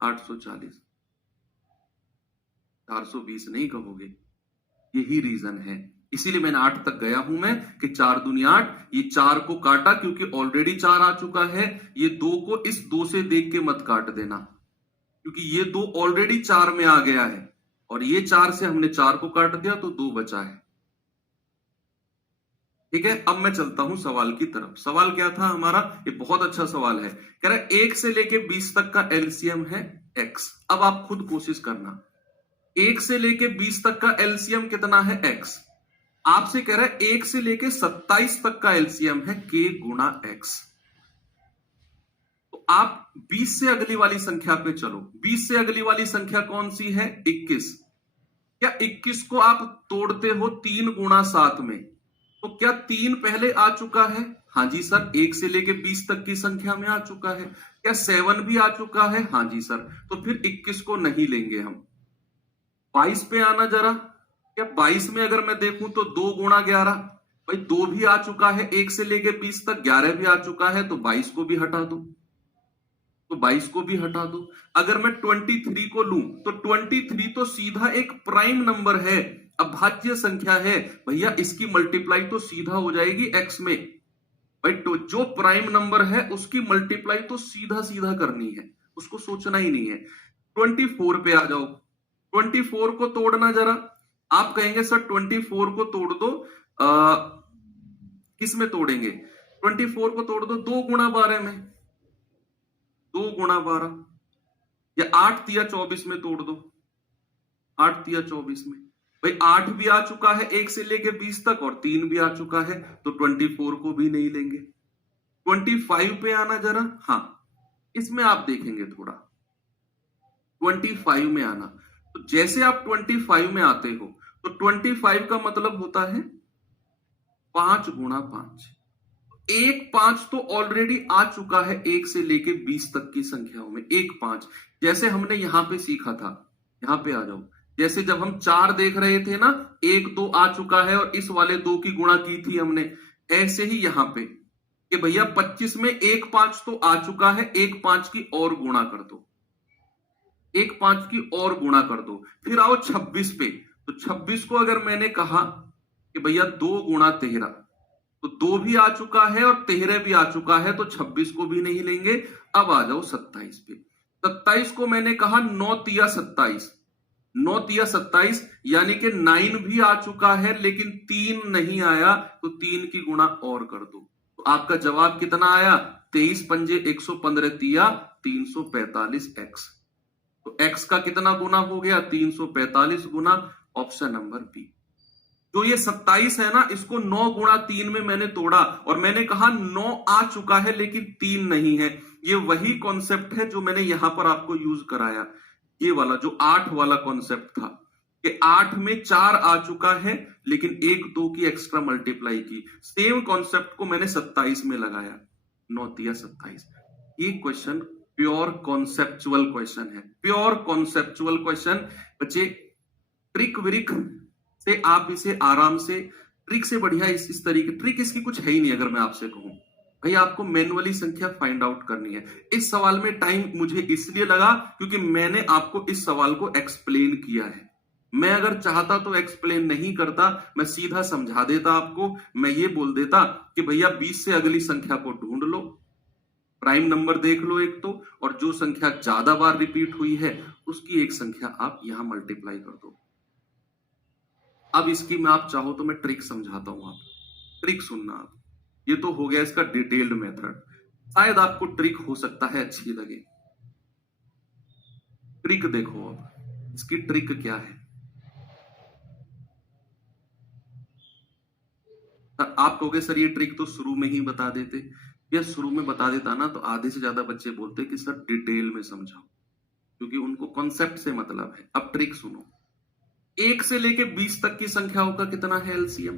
840, 420 नहीं कहोगे। यही रीजन है, इसीलिए मैंने 8 तक गया हूं मैं कि 4 दूनी 8, ये 4 को काटा क्योंकि ऑलरेडी 4 आ चुका है। ये 2 को इस 2 से देख के मत काट देना, क्योंकि ये 2 ऑलरेडी 4 में आ गया है, और ये 4 से हमने 4 को काट दिया तो 2 बचा है। ठीक है, अब मैं चलता हूं सवाल की तरफ। सवाल क्या था हमारा? ये बहुत अच्छा सवाल है। कह रहा है 1 से लेके 20 तक का एलसीएम है x। अब आप खुद कोशिश करना, 1 से लेके 20 तक का एलसीएम कितना है? x। आपसे कह रहा है 1 से लेके 27 तक का एलसीएम है k गुणा x। तो आप 20 से अगली वाली संख्या पे चलो। 20 से अगली वाली संख्या कौन सी है? 21। क्या 21 को आप तोड़ते हो 3 गुणा 7 में? तो क्या 3 पहले आ चुका है? हाँ जी सर। 1 से लेके 20 तक की संख्या में आ चुका है। क्या 7 भी आ चुका है? हाँ जी सर। तो फिर 21 को नहीं लेंगे हम। 22 पे आना जरा। क्या 22 में अगर मैं देखूं तो 2 गुणा 11, भाई 2 भी आ चुका है 1 से लेके 20 तक, 11 भी आ चुका है, तो 22 को भी हटा दो। तो 22 को भी हटा दो। अगर मैं 23 को लूं तो 23 तो सीधा एक प्राइम नंबर है, अभाज्य संख्या है भैया, इसकी मल्टीप्लाई तो सीधा हो जाएगी x में। भाई तो जो प्राइम नंबर है उसकी मल्टीप्लाई तो सीधा सीधा करनी है, उसको सोचना ही नहीं है। 24 पे आ जाओ। 24 को तोड़ना जरा। आप कहेंगे सर 24 को तोड़ दो, किस में तोड़ेंगे? 24 को तोड़ दो 2 गुणा 12 में। 2 गुणा 12 या 8 तिया 24 में तोड़ दो। 8 तिया 24 में। भाई 8 भी आ चुका है 1 से लेके 20 तक, और 3 भी आ चुका है, तो 24 को भी नहीं लेंगे। 25 पे आना जरा। हाँ, इसमें आप देखेंगे थोड़ा 25 में आना। तो जैसे आप 25 में आते हो तो 25 का मतलब होता है 5 गुणा 5। 1 5 तो ऑलरेडी आ चुका है 1 से लेके 20 तक की संख्याओं में। 1 5 जैसे हमने यहां पे सीखा था, यहां पे आ जाओ। जैसे जब हम 4 देख रहे थे ना, 1 2 आ चुका है और इस वाले 2 की गुणा की थी हमने, ऐसे ही यहां पे कि भैया 25 में 1 5 तो आ चुका है, 1 5 की और गुणा कर दो। 1 5 की और गुणा कर दो। फिर आओ 26 पे। तो 26 को अगर मैंने कहा कि भैया 2 गुणा 13, तो 2 भी आ चुका है और 13 भी आ चुका है, तो 26 को भी नहीं लेंगे। अब आ जाओ 27 पे। 27 को मैंने कहा 9 तिया 27। 9 तिया 27 यानी कि 9 भी आ चुका है, लेकिन 3 नहीं आया, तो 3 की गुणा और कर दो। तो आपका जवाब कितना आया? 23 पंजे 115 तिया 345 x। तो x का कितना गुना हो गया? 345 गुना। Option number B. जो ये 27 है ना, इसको 9 गुणा 3 में मैंने तोड़ा, और मैंने कहा 9 आ चुका है लेकिन 3 नहीं है। ये वही कॉन्सेप्ट है जो मैंने यहां पर आपको यूज कराया, ये वाला जो 8 वाला कॉन्सेप्ट था कि 8 में 4 आ चुका है लेकिन 1 2 की एक्स्ट्रा मल्टीप्लाई की। सेम कॉन्सेप्ट को मैंने 27 में लगाया, 9 तिया 27। ये क्वेश्चन प्योर कॉन्सेप्चुअल क्वेश्चन है, प्योर कॉन्सेप्चुअल क्वेश्चन। बच्चे ट्रिक विरिक से आप इसे आराम से, ट्रिक से बढ़िया इस तरीके, ट्रिक इसकी कुछ है ही नहीं। अगर मैं आपसे कहूं भाई आपको मैनुअली संख्या फाइंड आउट करनी है। इस सवाल में टाइम मुझे इसलिए लगा क्योंकि मैंने आपको इस सवाल को एक्सप्लेन किया है। मैं अगर चाहता तो एक्सप्लेन नहीं करता, मैं सीधा समझा देता आपको। मैं ये बोल देता कि भैया 20 से अगली संख्या को ढूंढ लो, प्राइम नंबर देख लो एक तो, और जो संख्या ज्यादा बार रिपीट हुई है उसकी एक संख्या आप यहां मल्टीप्लाई कर दो। अब इसकी मैं, आप चाहो तो मैं ट्रिक समझाता हूं, आप ट्रिक सुनना। आप ये तो हो गया इसका डिटेल्ड मेथड, शायद आपको ट्रिक हो सकता है अच्छी लगे। ट्रिक देखो, अब इसकी ट्रिक क्या है। आप कहोगे सर ये ट्रिक तो शुरू में ही बता देते। या शुरू में बता देता ना तो आधे से ज्यादा बच्चे बोलते कि सर डिटेल में समझाओ, क्योंकि उनको कॉन्सेप्ट से मतलब है। अब ट्रिक सुनो। 1 से लेके 20 तक की संख्याओं का कितना है एलसीएम?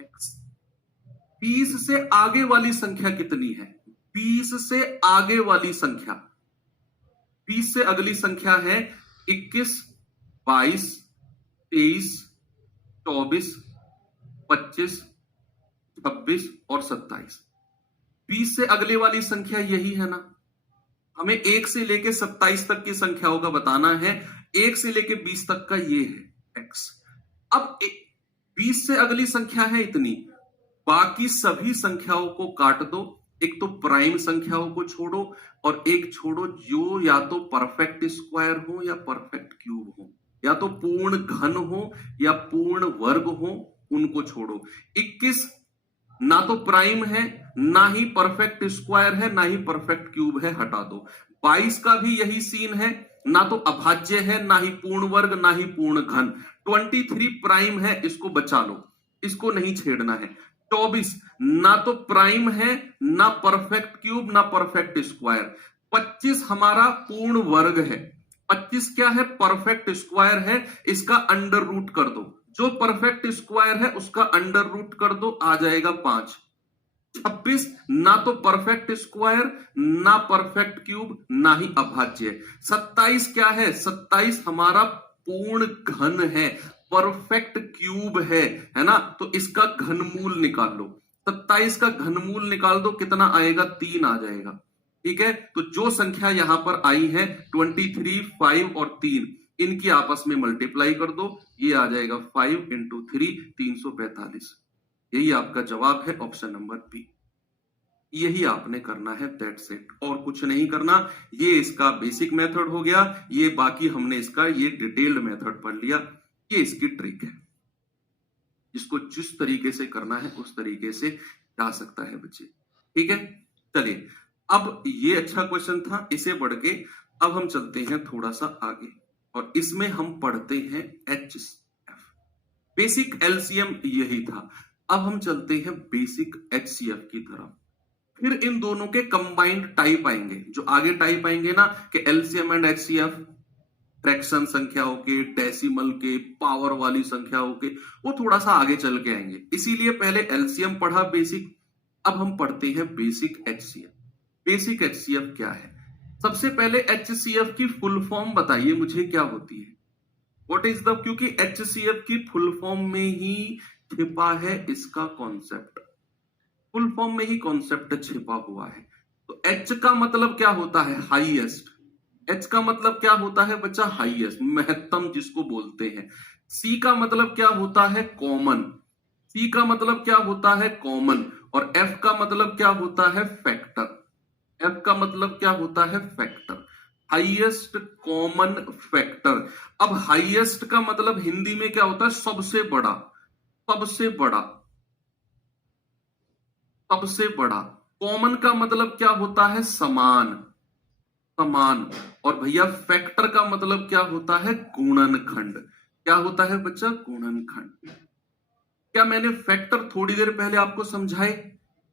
x। 20 से आगे वाली संख्या कितनी है? 20 से आगे वाली संख्या, 20 से अगली संख्या है 21, 22, 23, 24, 25, 26 और 27। 20 से अगले वाली संख्या यही है ना। हमें 1 से लेके 27 तक की संख्याओं का बताना है। 1 से लेके 20 तक का ये है x। अब 20 से अगली संख्या है इतनी, बाकी सभी संख्याओं को काट दो। एक तो प्राइम संख्याओं को छोड़ो और एक छोड़ो जो या तो परफेक्ट स्क्वायर हो या परफेक्ट क्यूब हो, या तो पूर्ण घन हो या पूर्ण वर्ग हो, उनको छोड़ो। 21 ना तो प्राइम है, ना ही परफेक्ट स्क्वायर है, ना ही परफेक्ट क्यूब है, हटा दो। 22 का भी यही सीन है, ना तो अभाज्य है, ना ही पूर्ण वर्ग, ना ही पूर्ण घन। 23 प्राइम है, इसको बचा लो, इसको नहीं छेड़ना है। 24 ना तो प्राइम है, ना परफेक्ट क्यूब, ना परफेक्ट स्क्वायर। 25 हमारा पूर्ण वर्ग है। 25 क्या है? परफेक्ट स्क्वायर है, इसका अंडर रूट कर दो। जो परफेक्ट स्क्वायर है उसका अंडर रूट कर दो, आ जाएगा 5। 26 ना तो परफेक्ट स्क्वायर, ना परफेक्ट क्यूब, ना ही अभाज्य। 27 क्या है? 27 हमारा पूर्ण घन है, परफेक्ट क्यूब है ना। तो इसका घनमूल निकाल लो। 27 का घनमूल निकाल दो, कितना आएगा? 3 आ जाएगा। ठीक है, तो जो संख्या यहां पर आई है 23, 5 और 3, इनकी आपस में मल्टीप्लाई कर दो, ये आ जाएगा 5 इंटू 3, 345। यही आपका जवाब है, ऑप्शन नंबर बी। यही आपने करना है, दैट्स इट, और कुछ नहीं करना। ये इसका बेसिक मेथड हो गया, ये बाकी हमने इसका ये डिटेल्ड मेथड पढ़ लिया। ये इसकी ट्रिक है, इसको जिस तरीके से करना है उस तरीके से जा सकता है बच्चे। ठीक है, चलिए, अब ये अच्छा क्वेश्चन था, इसे बढ़ के अब हम चलते हैं थोड़ा सा आगे, और इसमें हम पढ़ते हैं HCF। बेसिक एलसीएम यही था। अब हम चलते हैं बेसिक HCF की तरफ। फिर इन दोनों के कंबाइंड टाइप आएंगे, जो आगे टाइप आएंगे ना, कि एलसीएम एंड HCF, फ्रैक्शन संख्याओं के, डेसिमल के, पावर वाली संख्याओं के, वो थोड़ा सा आगे चल के आएंगे। इसीलिए पहले एलसीएम पढ़ा बेसिक, अब हम पढ़ते हैं बेसिक HCF। बेसिक HCF क्या है? सबसे पहले HCF की फुल फॉर्म बताइए मुझे, क्या होती है? व्हाट इज द, क्योंकि HCF की फुल फॉर्म में ही छिपा है इसका कॉन्सेप्ट, फुल फॉर्म में ही कॉन्सेप्ट छिपा हुआ है। तो H का मतलब क्या होता है? हाईएस्ट। H का मतलब क्या होता है बच्चा? हाईएस्ट, महत्तम जिसको बोलते हैं। C का मतलब क्या होता है? कॉमन। C का मतलब क्या होता है? कॉमन। और F का मतलब क्या होता है? फैक्टर। F का मतलब क्या होता है? Factor, highest common factor. अब हाईएस्ट का मतलब हिंदी में क्या होता है? सबसे बड़ा, सबसे बड़ा, सबसे बड़ा। कॉमन का मतलब क्या होता है? समान, समान। और भैया फैक्टर का मतलब क्या होता है? गुणनखंड। क्या होता है बच्चा? गुणनखंड। क्या मैंने फैक्टर थोड़ी देर पहले आपको समझाए?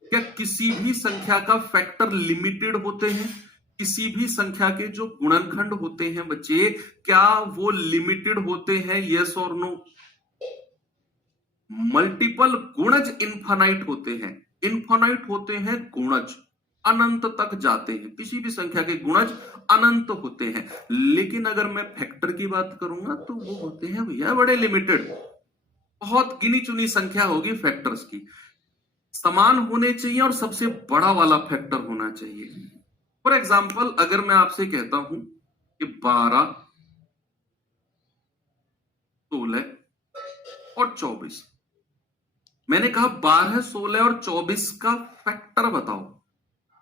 क्या किसी भी संख्या का फैक्टर लिमिटेड होते हैं? किसी भी संख्या के जो गुणनखंड होते हैं बच्चे, क्या वो लिमिटेड होते हैं? यस और नो? मल्टीपल गुणज इनफाइनाइट होते हैं, इनफाइनाइट होते हैं गुणज, अनंत तक जाते हैं। किसी भी संख्या के गुणज अनंत होते हैं। लेकिन अगर मैं फैक्टर की बात करूंगा तो वो होते हैं भैया बड़े लिमिटेड, बहुत गिनी चुनी संख्या होगी फैक्टर्स की। समान होने चाहिए और सबसे बड़ा वाला फैक्टर होना चाहिए। फॉर एग्जाम्पल, अगर मैं आपसे कहता हूं कि 12, 16 और 24, मैंने कहा 12, 16 और 24 का फैक्टर बताओ।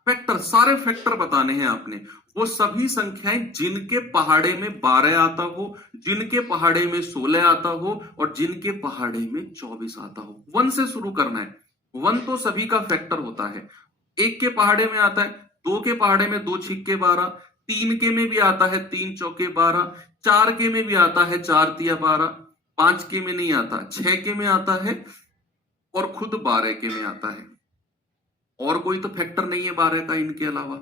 फैक्टर, सारे फैक्टर बताने हैं आपने। वो सभी संख्याएं जिनके पहाड़े में 12 आता हो, जिनके पहाड़े में 16 आता हो और जिनके पहाड़े में 24 आता हो। 1 से शुरू करना है। 1 तो सभी का फैक्टर होता है। 1 के पहाड़े में आता है, 2 के पहाड़े में 2 छिक्के 12, 3 के में भी आता है 3 चौके 12, 4 के में भी आता है 4 तिया 12, 5 के में नहीं आता, 6 के में आता है और खुद 12 के में आता है। और कोई तो फैक्टर नहीं है 12 का इनके अलावा,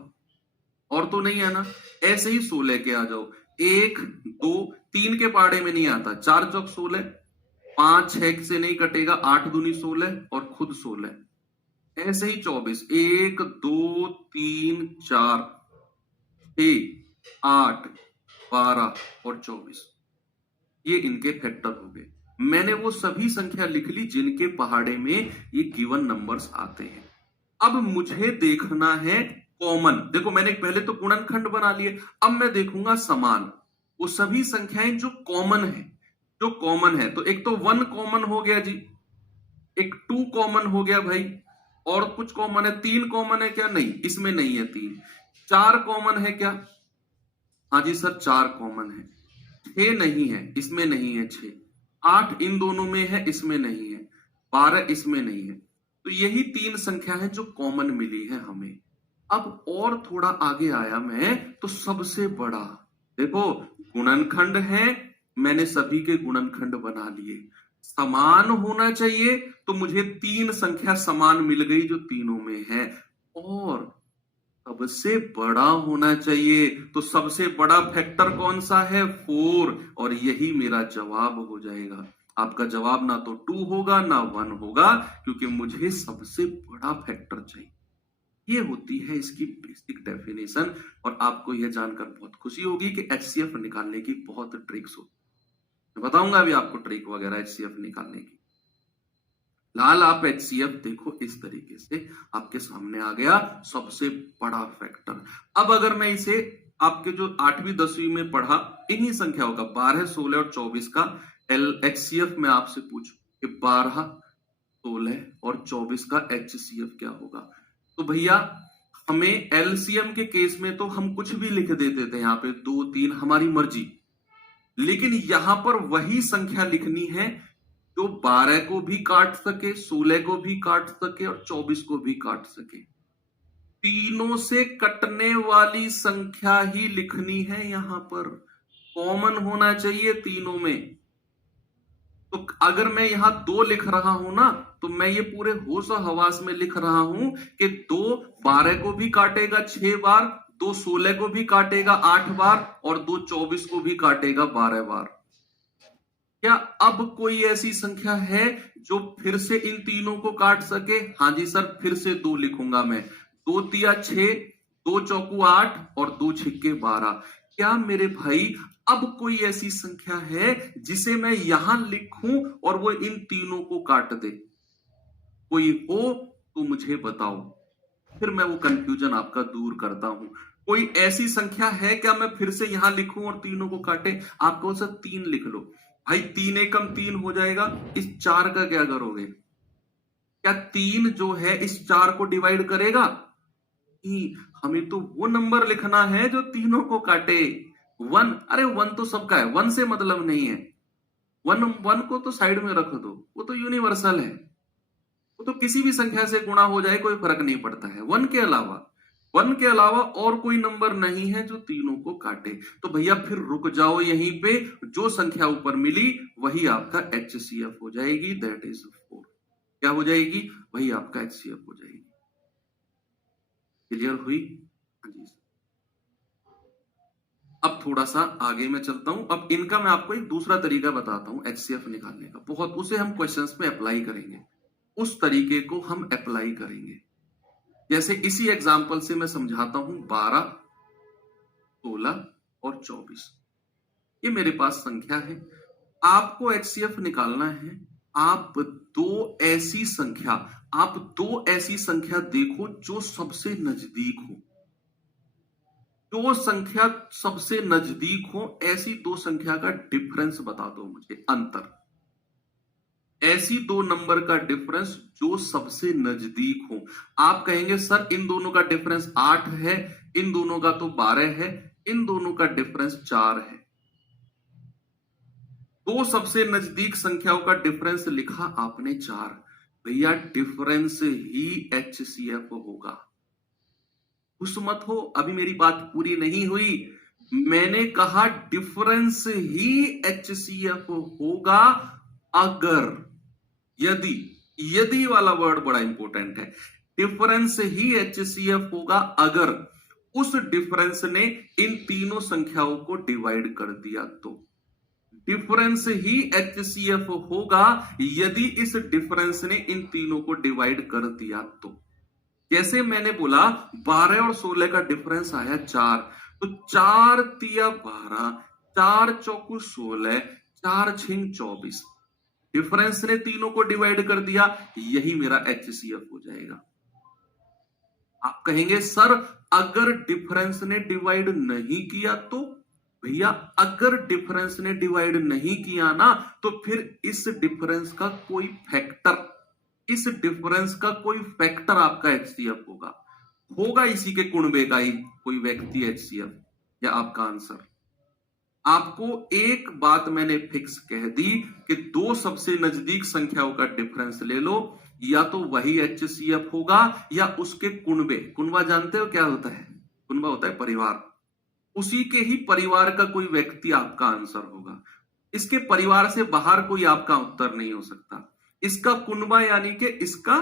और तो नहीं है ना। ऐसे ही 16 के आ जाओ, 1, 2, 3 के पहाड़े में नहीं आता, 4 चौक 16, 5 6 से नहीं कटेगा, 8 दूनी 16 और खुद 16। ऐसे ही 24, 1, 2, 3, 4, 6, 8, 12 और 24। ये इनके फैक्टर हो गए। मैंने वो सभी संख्या लिख ली जिनके पहाड़े में ये गिवन नंबर्स आते हैं। अब मुझे देखना है कॉमन। देखो मैंने पहले तो गुणनखंड बना लिए, अब मैं देखूंगा समान, वो सभी संख्याएं जो कॉमन है। जो कॉमन है तो एक तो 1 कॉमन हो गया जी, एक 2 कॉमन हो गया भाई, और कुछ कॉमन है, 3 कॉमन है क्या? नहीं, इसमें नहीं है 3। 4 कॉमन है क्या? हाँ जी सर 4 कॉमन है। 6 नहीं है, इसमें नहीं है 6। 8 इन दोनों में है, इसमें नहीं है। 12 इसमें नहीं है। तो यही 3 संख्या है जो कॉमन मिली है हमें। अब और थोड़ा आगे आया मैं तो सबसे बड़ा, देखो गुणनखंड है, मैंने सभी के गुणनखंड बना लिए। समान होना चाहिए तो मुझे 3 संख्या समान मिल गई जो तीनों में है, और सबसे बड़ा होना चाहिए तो सबसे बड़ा फैक्टर कौन सा है? 4, और यही मेरा जवाब हो जाएगा। आपका जवाब ना तो 2 होगा ना 1 होगा, क्योंकि मुझे सबसे बड़ा फैक्टर चाहिए। ये होती है इसकी बेसिक डेफिनेशन, और आपको यह जानकर बहुत खुशी होगी कि एचसीएफ निकालने की बहुत ट्रिक्स होती है। मैं बताऊंगा अभी आपको ट्रिक वगैरह एचसीएफ निकालने की। लाल आप एचसीएफ देखो इस तरीके से आपके सामने आ गया सबसे बड़ा फैक्टर। अब अगर मैं इसे आपके जो 8वीं 10वीं में पढ़ा इन्हीं संख्याओं का 12, 16 और 24 का एचसीएफ में आपसे पूछूं कि 12, 16 और 24 का एचसीएफ क्या होगा, तो भैया हमें एलसीएम के केस में तो हम कुछ भी लिख देते थे, यहाँ पे 2, 3 हमारी मर्जी। लेकिन यहां पर वही संख्या लिखनी है जो 12 को भी काट सके, 16 को भी काट सके और 24 को भी काट सके। तीनों से कटने वाली संख्या ही लिखनी है, यहां पर कॉमन होना चाहिए तीनों में। तो अगर मैं यहां 2 लिख रहा हूं ना, तो मैं ये पूरे होश और हवास में लिख रहा हूं कि 2 12 को भी काटेगा 6 बार, 2 16 को भी काटेगा 8 बार, और 2 24 को भी काटेगा 12 बार। क्या अब कोई ऐसी संख्या है जो फिर से इन तीनों को काट सके? हाँ जी सर, फिर से 2 लिखूंगा मैं। 2 तिया 6, 2 चौकू 8 और 2 छिक्के 12। क्या मेरे भाई अब कोई ऐसी संख्या है जिसे मैं यहां लिखूं और वो इन तीनों को काट दे? कोई हो तो मुझे बताओ, फिर मैं वो कंफ्यूजन आपका दूर करता हूं। कोई ऐसी संख्या है क्या मैं फिर से यहां लिखूं और तीनों को काटे? आप कौन सा 3 लिख लो भाई, 3 एकम 3 हो जाएगा। इस 4 का क्या करोगे? क्या 3 जो है इस 4 को डिवाइड करेगा? नहीं, हमें तो वो नंबर लिखना है जो तीनों को काटे। 1, अरे 1 तो सबका है, 1 से मतलब नहीं है। 1 को तो साइड में रख दो, वो तो यूनिवर्सल है, वो तो किसी भी संख्या से गुणा हो जाए कोई फर्क नहीं पड़ता है। 1 के अलावा और कोई नंबर नहीं है जो तीनों को काटे। तो भैया फिर रुक जाओ यहीं पे, जो संख्या ऊपर मिली वही आपका एचसीएफ हो जाएगी, दैट इज 4। क्या हो जाएगी? वही आपका एचसीएफ हो जाएगी। क्लियर हुई? हाँ जी। अब थोड़ा सा आगे मैं चलता हूं। अब इनका मैं आपको एक दूसरा तरीका बताता हूं एचसीएफ निकालने का, बहुत उसे हम क्वेश्चंस में अप्लाई करेंगे, उस तरीके को हम अप्लाई करेंगे। जैसे इसी एग्जाम्पल से मैं समझाता हूं। 12, 16 और 24 ये मेरे पास संख्या है। आपको एचसीएफ निकालना है। आप दो ऐसी संख्या देखो जो सबसे नजदीक हो। जो संख्या सबसे नजदीक हो ऐसी 2 संख्या का डिफरेंस बता दो मुझे, अंतर। ऐसी 2 नंबर का डिफरेंस जो सबसे नजदीक हो। आप कहेंगे सर इन दोनों का डिफरेंस 8 है, इन दोनों का तो 12 है, इन दोनों का डिफरेंस 4 है। 2 सबसे नजदीक संख्याओं का डिफरेंस लिखा आपने 4। भैया डिफरेंस ही एचसीएफ होगा। खुश मत हो, अभी मेरी बात पूरी नहीं हुई। मैंने कहा डिफरेंस ही एचसीएफ होगा अगर, यदि वाला वर्ड बड़ा इंपॉर्टेंट है। डिफरेंस ही एचसीएफ होगा अगर उस डिफरेंस ने इन तीनों संख्याओं को डिवाइड कर दिया तो। डिफरेंस ही एचसीएफ होगा यदि इस डिफरेंस ने इन तीनों को डिवाइड कर दिया तो। जैसे मैंने बोला 12 और 16 का डिफरेंस आया 4, तो 4 तिया 12, 4 चौकू 16, 4 छिंग 24, डिफरेंस ने तीनों को डिवाइड कर दिया, यही मेरा HCF हो जाएगा। आप कहेंगे सर अगर डिफरेंस ने डिवाइड नहीं किया तो? भैया अगर डिफरेंस ने डिवाइड नहीं किया ना तो फिर इस डिफरेंस का कोई फैक्टर आपका HCF होगा इसी के कुणबे का ही कोई व्यक्ति HCF, या आपका आंसर। आपको एक बात मैंने फिक्स कह दी कि दो सबसे नजदीक संख्याओं का डिफरेंस ले लो, या तो वही HCF होगा या उसके कुणबे। कुणबा जानते हो क्या होता है? कुणबा होता है परिवार, उसी के ही परिवार का कोई व्यक्ति आपका आंसर होगा। इसके परिवार से बाहर कोई आपका उत्तर नहीं हो सकता। इसका कुणबा यानी कि इसका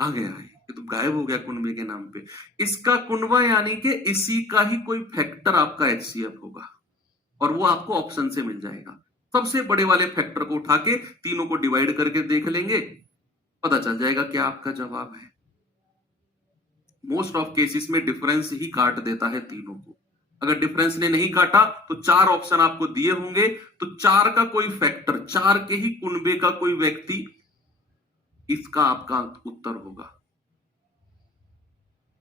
आ गया है, ये तो गायब हो गया कुणबे के नाम पे। इसका कुणबा यानी कि इसी का ही कोई फैक्टर आपका HCF होगा, और वो आपको ऑप्शन से मिल जाएगा। सबसे बड़े वाले फैक्टर को उठा के तीनों को डिवाइड करके देख लेंगे, पता चल जाएगा क्या आपका जवाब है। मोस्ट ऑफ केसेस में डिफरेंस ही काट देता है तीनों को। अगर डिफरेंस ने नहीं काटा तो 4 ऑप्शन आपको दिए होंगे, तो 4 का कोई फैक्टर, 4 के ही कुणबे का कोई व्यक्ति, इसका आपका उत्तर होगा।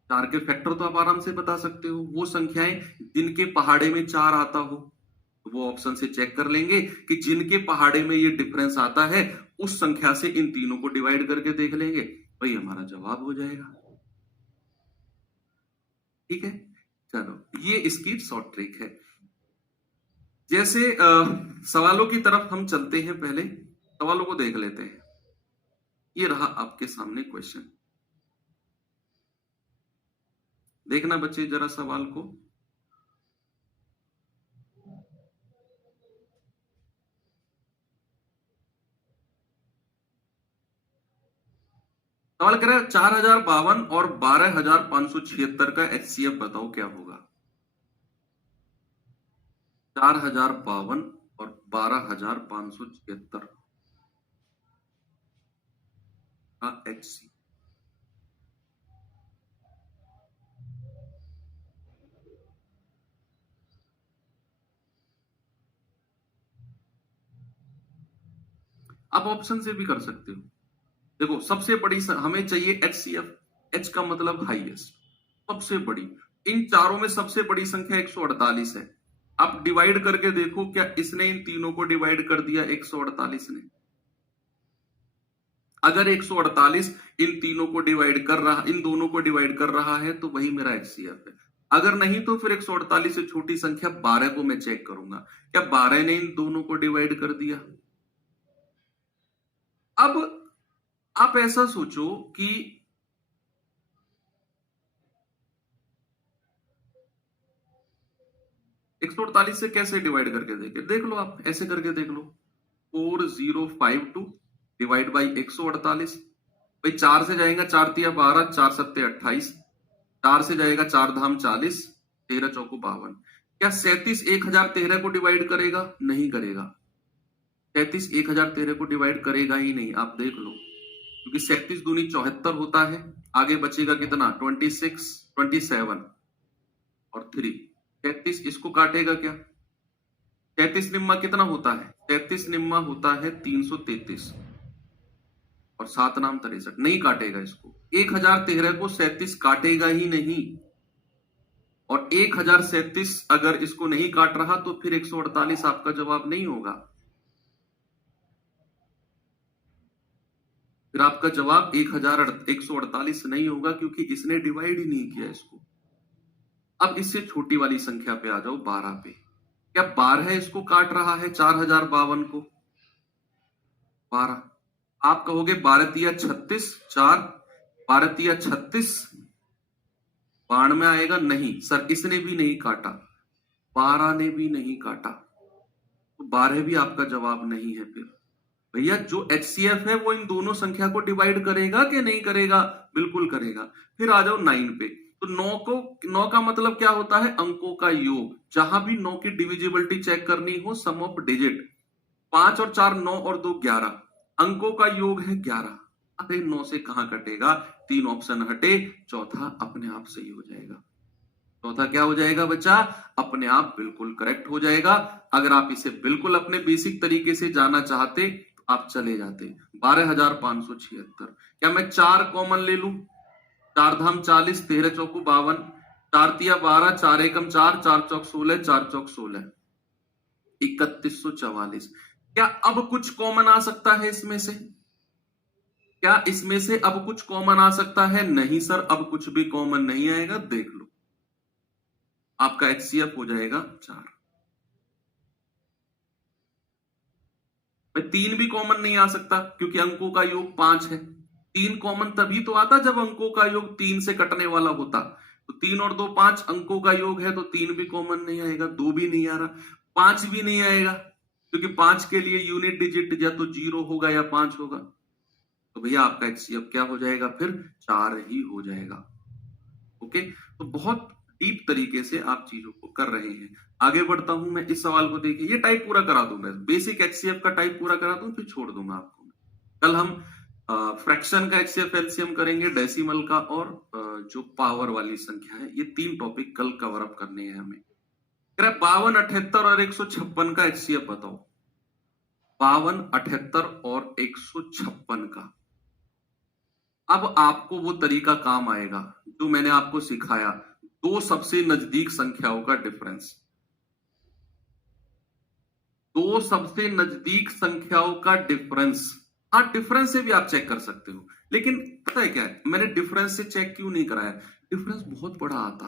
4 के फैक्टर तो आप आराम से बता सकते हो। वो संख्याएं जिनके पहाड़े में 4 आता हो, वो ऑप्शन से चेक कर लेंगे कि जिनके पहाड़े में ये डिफरेंस आता है, उस संख्या से इन तीनों को डिवाइड करके देख लेंगे, भाई हमारा जवाब हो जाएगा। ठीक है, चलो ये इसकी शॉर्ट ट्रिक है। जैसे सवालों की तरफ हम चलते हैं, पहले सवालों को देख लेते हैं। ये रहा आपके सामने क्वेश्चन, देखना बच्चे जरा सवाल को। सवाल कह रहा है 4052 और 12576 का HCF बताओ क्या होगा। 4052 और 12576 का HCF। आप ऑप्शन से भी कर सकते हो। देखो सबसे बड़ी हमें चाहिए HCF, H का मतलब हाईएस्ट, सबसे बड़ी। इन चारों में सबसे बड़ी संख्या 148 है। आप डिवाइड करके देखो, क्या इसने इन तीनों को डिवाइड कर दिया 148 ने? अगर 148 इन तीनों को डिवाइड कर रहा, इन दोनों को डिवाइड कर रहा है, तो वही मेरा HCF है। अगर नहीं तो फिर 148 से छोटी संख्या 12 को मैं चेक करूंगा, क्या 12 ने इन दोनों को डिवाइड कर दिया। अब आप ऐसा सोचो कि एक 148 से कैसे डिवाइड करके देख लो, आप ऐसे करके देख लो। 4052 डिवाइड बाई 148। भाई 4 से जाएगा 4 तिया 12, 4 सत्ते 28, 4 से जाएगा 4 धाम 40, 13 चौको 52। क्या 37 1013 को डिवाइड करेगा? नहीं करेगा। 37 1013 को डिवाइड करेगा ही नहीं, आप देख लो, क्योंकि 37 दूनी 74 होता है। आगे बचेगा कितना? 26, 27 और 3। 33 इसको काटेगा क्या? 33 निम्मा कितना होता है? 33 निम्मा होता है 333 और 7 नाम 63, नहीं काटेगा इसको। 1013 को 37 काटेगा ही नहीं, और 1037 अगर इसको नहीं काट रहा तो फिर 148 आपका जवाब नहीं होगा। फिर आपका जवाब 148 नहीं होगा, क्योंकि इसने डिवाइड ही नहीं किया इसको। अब इससे छोटी वाली संख्या पे आ जाओ, 12 पे। क्या 12 इसको काट रहा है 4052 को? 12। आप कहोगे 12 तिया 36, 4 12 तिया 36 बाण में आएगा, नहीं सर इसने भी नहीं काटा, 12 ने भी नहीं काटा, तो 12 भी आपका जवाब नहीं है। फिर भैया जो HCF है वो इन दोनों संख्या को डिवाइड करेगा कि नहीं करेगा? बिल्कुल करेगा। फिर आ जाओ 9 पे। तो 9 का मतलब क्या होता है? अंकों का योग। जहां भी 9 की डिविजिबिलिटी चेक करनी हो, सम ऑफ डिजिट, 5 और 4 9 और 2 11, अंकों का योग है 11। अरे 9 से कहां कटेगा? 3 ऑप्शन हटे, चौथा अपने आप सही हो जाएगा। चौथा क्या हो जाएगा बच्चा? अपने आप बिल्कुल करेक्ट हो जाएगा। अगर आप इसे बिल्कुल अपने बेसिक तरीके से जाना चाहते तो आप चले जाते 12,576। क्या मैं 4 कॉमन ले लूं? 4 धाम 40, 13 चौकू 52, 4 तिया 12, 4 एकम 4, 4 चौक 16, 4 चौक 16, 3144। क्या अब कुछ कॉमन आ सकता है इसमें से? क्या इसमें से अब कुछ कॉमन आ सकता है? नहीं सर, अब कुछ भी कॉमन नहीं आएगा। देख लो, आपका एचसीएफ हो जाएगा 4। भाई 3 भी कॉमन नहीं आ सकता क्योंकि अंकों का योग 5 है। 3 कॉमन तभी तो आता जब अंकों का योग 3 से कटने वाला होता। तो 3 और 2 5 अंकों का योग है, तो 3 भी कॉमन नहीं आएगा, 2 भी नहीं आ रहा, 5 भी नहीं आएगा क्योंकि 5 के लिए यूनिट डिजिट या तो 0 होगा या 5 होगा। तो भैया आपका एचसीएफ क्या हो जाएगा? फिर 4 ही हो जाएगा। ओके, तो बहुत डीप तरीके से आप चीजों को कर रहे हैं। आगे बढ़ता हूं मैं। इस सवाल को देखिए, ये टाइप पूरा करा दूं मैं, बेसिक एचसीएफ का टाइप पूरा करा दूं फिर छोड़ दूंगा आपको। कल हम फ्रैक्शन का एचसीएफ एलसीएम करेंगे, डेसिमल का, और जो पावर वाली संख्या है, ये 3 टॉपिक कल कवर अप करने हैं हमें। 52, 78 और 156 का एचसीएफ बताओ। 52, 78 और 156 का। अब आपको वो तरीका काम आएगा जो मैंने आपको सिखाया, 2 सबसे नजदीक संख्याओं का डिफरेंस। 2 सबसे नजदीक संख्याओं का डिफरेंस। हाँ, डिफरेंस से भी आप चेक कर सकते हो, लेकिन पता है क्या है, मैंने डिफरेंस से चेक क्यों नहीं कराया? डिफरेंस बहुत बड़ा आता,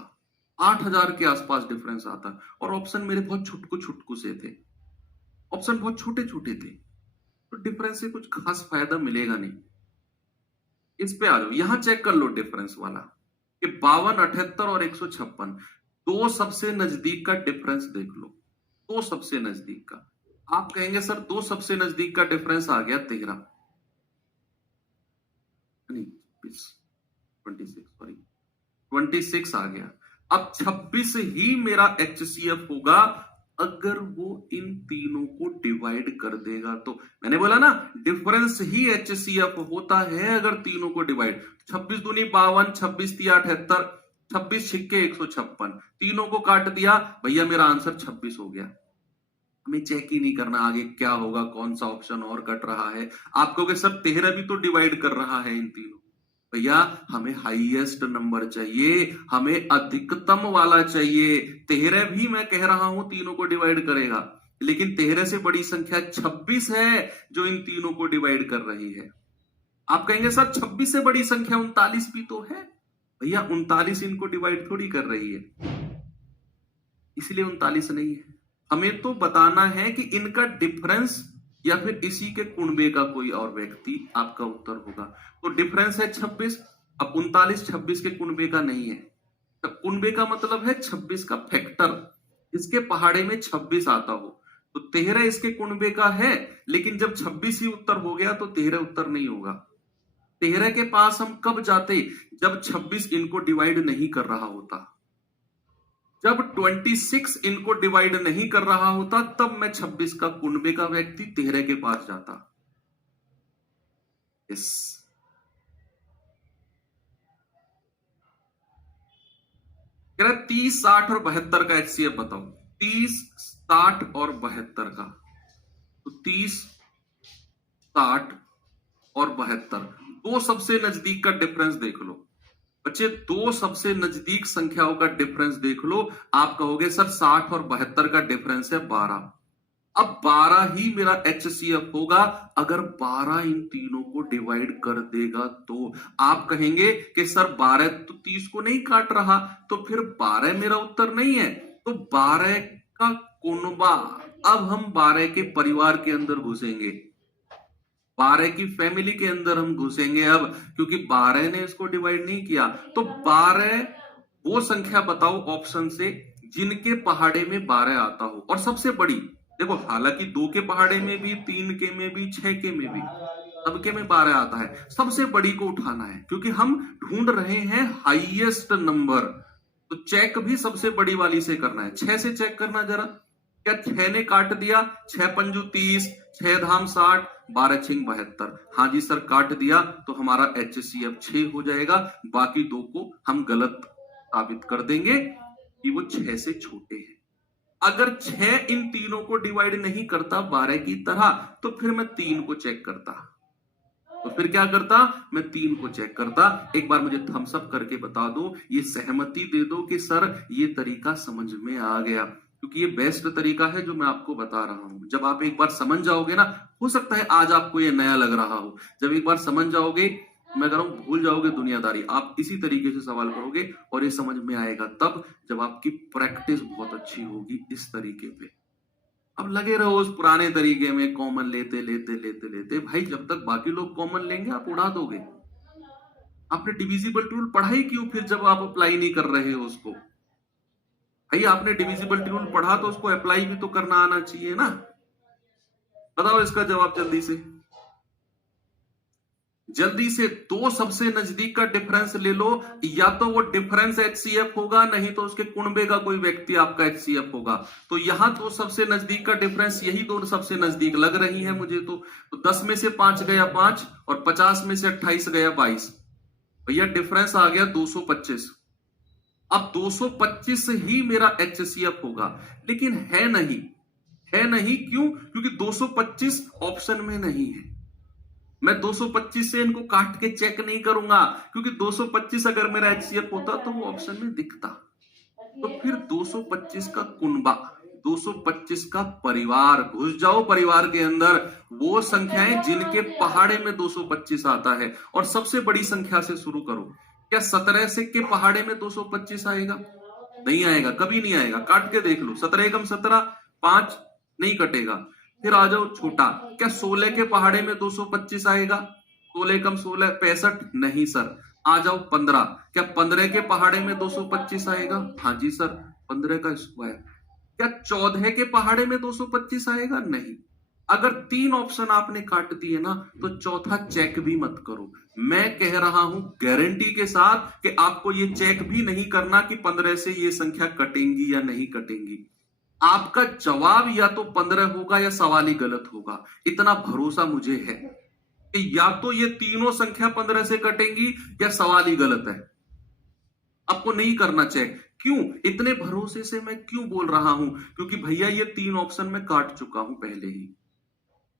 8000 के आसपास डिफरेंस आता, और ऑप्शन मेरे बहुत छुटकू छुटकू से थे, ऑप्शन बहुत छोटे छोटे थे, तो डिफरेंस से कुछ खास फायदा मिलेगा नहीं। इस पे आ जाओ, यहां चेक कर लो डिफरेंस वाला कि 52, 78 और 156, 2 सबसे नजदीक का डिफरेंस देख लो। 2 सबसे नजदीक का, आप कहेंगे सर 2 सबसे नजदीक का डिफरेंस आ गया 13, नहीं 26, सॉरी 26 आ गया। अब 26 ही मेरा एचसीएफ होगा अगर वो इन तीनों को डिवाइड कर देगा। तो मैंने बोला ना, डिफरेंस ही एचसीएफ होता है अगर तीनों को डिवाइड। 26 दूनी 52, 26 तिया 78, 26 छिक्के 156, तीनों को काट दिया, भैया मेरा आंसर 26 हो गया। हमें चेक ही नहीं करना आगे क्या होगा, कौन सा ऑप्शन और कट रहा है। आप कहोगे सर 13 भी तो डिवाइड कर रहा है इन तीनों। भैया हमें हाईएस्ट नंबर चाहिए, हमें अधिकतम वाला चाहिए। 13 भी मैं कह रहा हूं तीनों को डिवाइड करेगा, लेकिन 13 से बड़ी संख्या 26 है जो इन तीनों को डिवाइड कर रही है। आप कहेंगे सर 26 से बड़ी संख्या 39 भी तो है। भैया 39 इनको डिवाइड थोड़ी कर रही है, इसलिए 39 नहीं है। हमें तो बताना है कि इनका डिफरेंस या फिर इसी के कुनबे का कोई और व्यक्ति, आपका उत्तर होगा। तो डिफरेंस है 26, अब 39 26 के कुनबे का नहीं है। तो कुनबे का मतलब है 26 का फैक्टर, इसके पहाड़े में 26 आता हो, तो 13 इसके कुनबे का है, लेकिन जब 26 ही उत्तर हो गया तो 13 उत्तर नहीं होगा। 13 के पास हम कब जाते? जब 26 इनको डिवाइड नहीं कर रहा होता, जब 26 इनको डिवाइड नहीं कर रहा होता, तब मैं 26 का कुनबे का व्यक्ति 13 के पास जाता। यस, कह रहा 30, 60 और 72 का एचसीएफ बताओ। 30, 60 और 72 का, तो 30, 60 और 72, 2 सबसे नजदीक का डिफरेंस देख लो बच्चे। 2 सबसे नजदीक संख्याओं का डिफरेंस देख लो। आप कहोगे सर 60 और 72 का डिफरेंस है 12। अब 12 ही मेरा एचसीएफ होगा अगर 12 इन तीनों को डिवाइड कर देगा। तो आप कहेंगे कि सर 12 तो 30 को नहीं काट रहा, तो फिर 12 मेरा उत्तर नहीं है। तो 12 का कुनबा, अब हम 12 के परिवार के अंदर घुसेंगे, 12 की फैमिली के अंदर हम घुसेंगे अब, क्योंकि 12 ने इसको डिवाइड नहीं किया। तो 12 वो संख्या बताओ ऑप्शन से जिनके पहाड़े में 12 आता हो, और सबसे बड़ी देखो, हालांकि 2 के पहाड़े में भी, 3 के में भी, 6 के में भी, सबके में 12 आता है। सबसे बड़ी को उठाना है क्योंकि हम ढूंढ रहे हैं हाईएस्ट नंबर, तो चेक भी सबसे बड़ी वाली से करना है। 6 से चेक करना जरा, क्या 6 ने काट दिया? 6 पंजू 30, 6 धाम 60, 12 छिंग 72। हाँ जी सर काट दिया, तो हमारा एचसीएफ 6 हो जाएगा। बाकी 2 को हम गलत साबित कर देंगे। कि वो 6 से छोटे हैं। अगर 6 इन तीनों को डिवाइड नहीं करता 12 की तरह, तो फिर मैं 3 को चेक करता। तो फिर क्या करता, मैं 3 को चेक करता। एक बार मुझे थम्स अप करके बता दो, ये सहमति दे दो कि सर ये तरीका समझ में आ गया, क्योंकि ये बेस्ट तरीका है जो मैं आपको बता रहा हूं। जब आप एक बार समझ जाओगे ना, हो सकता है आज आपको ये नया लग रहा हो, जब एक बार समझ जाओगे, मैं कह रहा हूं भूल जाओगे दुनियादारी। आप इसी तरीके से सवाल करोगे और ये समझ में आएगा तब जब आपकी प्रैक्टिस बहुत अच्छी होगी इस तरीके पे। अब लगे रहो उस पुराने तरीके में, कॉमन लेते लेते लेते लेते, भाई जब तक बाकी लोग कॉमन लेंगे आप उड़ा दोगे। आपने डिविजिबल रूल पढ़ा ही क्यों फिर जब आप अप्लाई नहीं कर रहे हो उसको? भाई आपने डिविजिबल रूल पढ़ा तो उसको अप्लाई भी तो करना आना चाहिए ना। बताओ इसका जवाब जल्दी से। जल्दी से दो सबसे नजदीक का डिफरेंस ले लो, या तो वो डिफरेंस HCF होगा, नहीं तो उसके कुनबे का कोई व्यक्ति आपका HCF होगा। तो यहां दो सबसे नजदीक का डिफरेंस, यही दो सबसे नजदीक लग रही है मुझे तो 10 में से 5 गया 5 और 50 में से 28 गया 22। भैया डिफरेंस आ गया 225। अब 225 ही मेरा HCF होगा, लेकिन है नहीं। है नहीं क्यों? क्योंकि 225 ऑप्शन में नहीं है। मैं 225 से इनको काट के चेक नहीं करूंगा, क्योंकि 225 अगर मेरा HCF होता तो वो ऑप्शन में दिखता। तो फिर 225 का कुनबा, 225 का परिवार, घुस जाओ परिवार के अंदर, वो संख्याएं जिनके पहाड़े में 225 आता है। और सबसे बड़ी संख्या से शुरू करो। क्या 17 से के पहाड़े में 225 आएगा? नहीं आएगा, कभी नहीं आएगा। काट के देख लो, 17 एकम 17, 5 नहीं कटेगा। फिर आ जाओ छोटा, क्या 16 के पहाड़े में 225 आएगा? 16 कम 16 65, नहीं सर। आ जाओ 15, क्या 15 के पहाड़े में 225 आएगा? हाँ जी सर, 15 का स्क्वायर। क्या 14 के पहाड़े में 225 आएगा? नहीं। अगर 3 ऑप्शन आपने काट दिए ना, तो चौथा चेक भी मत करो। मैं कह रहा हूं गारंटी के साथ कि आपको ये चेक भी नहीं करना कि 15 से ये संख्या कटेंगी या नहीं कटेंगी। आपका जवाब या तो 15 होगा या सवाल ही गलत होगा। इतना भरोसा मुझे है कि या तो ये तीनों संख्या 15 से कटेंगी या सवाल ही गलत है। आपको नहीं करना चेक। क्यों? इतने भरोसे से मैं क्यों बोल रहा हूं? क्योंकि भैया ये 3 ऑप्शन में काट चुका हूं पहले ही।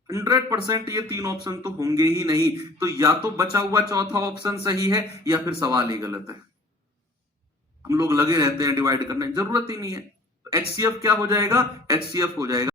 100% ये 3 ऑप्शन तो होंगे ही नहीं। तो या तो बचा हुआ चौथा ऑप्शन सही है या फिर सवाल ही गलत है। हम लोग लगे रहते हैं डिवाइड करने, जरूरत ही नहीं है। HCF क्या हो जाएगा? HCF हो जाएगा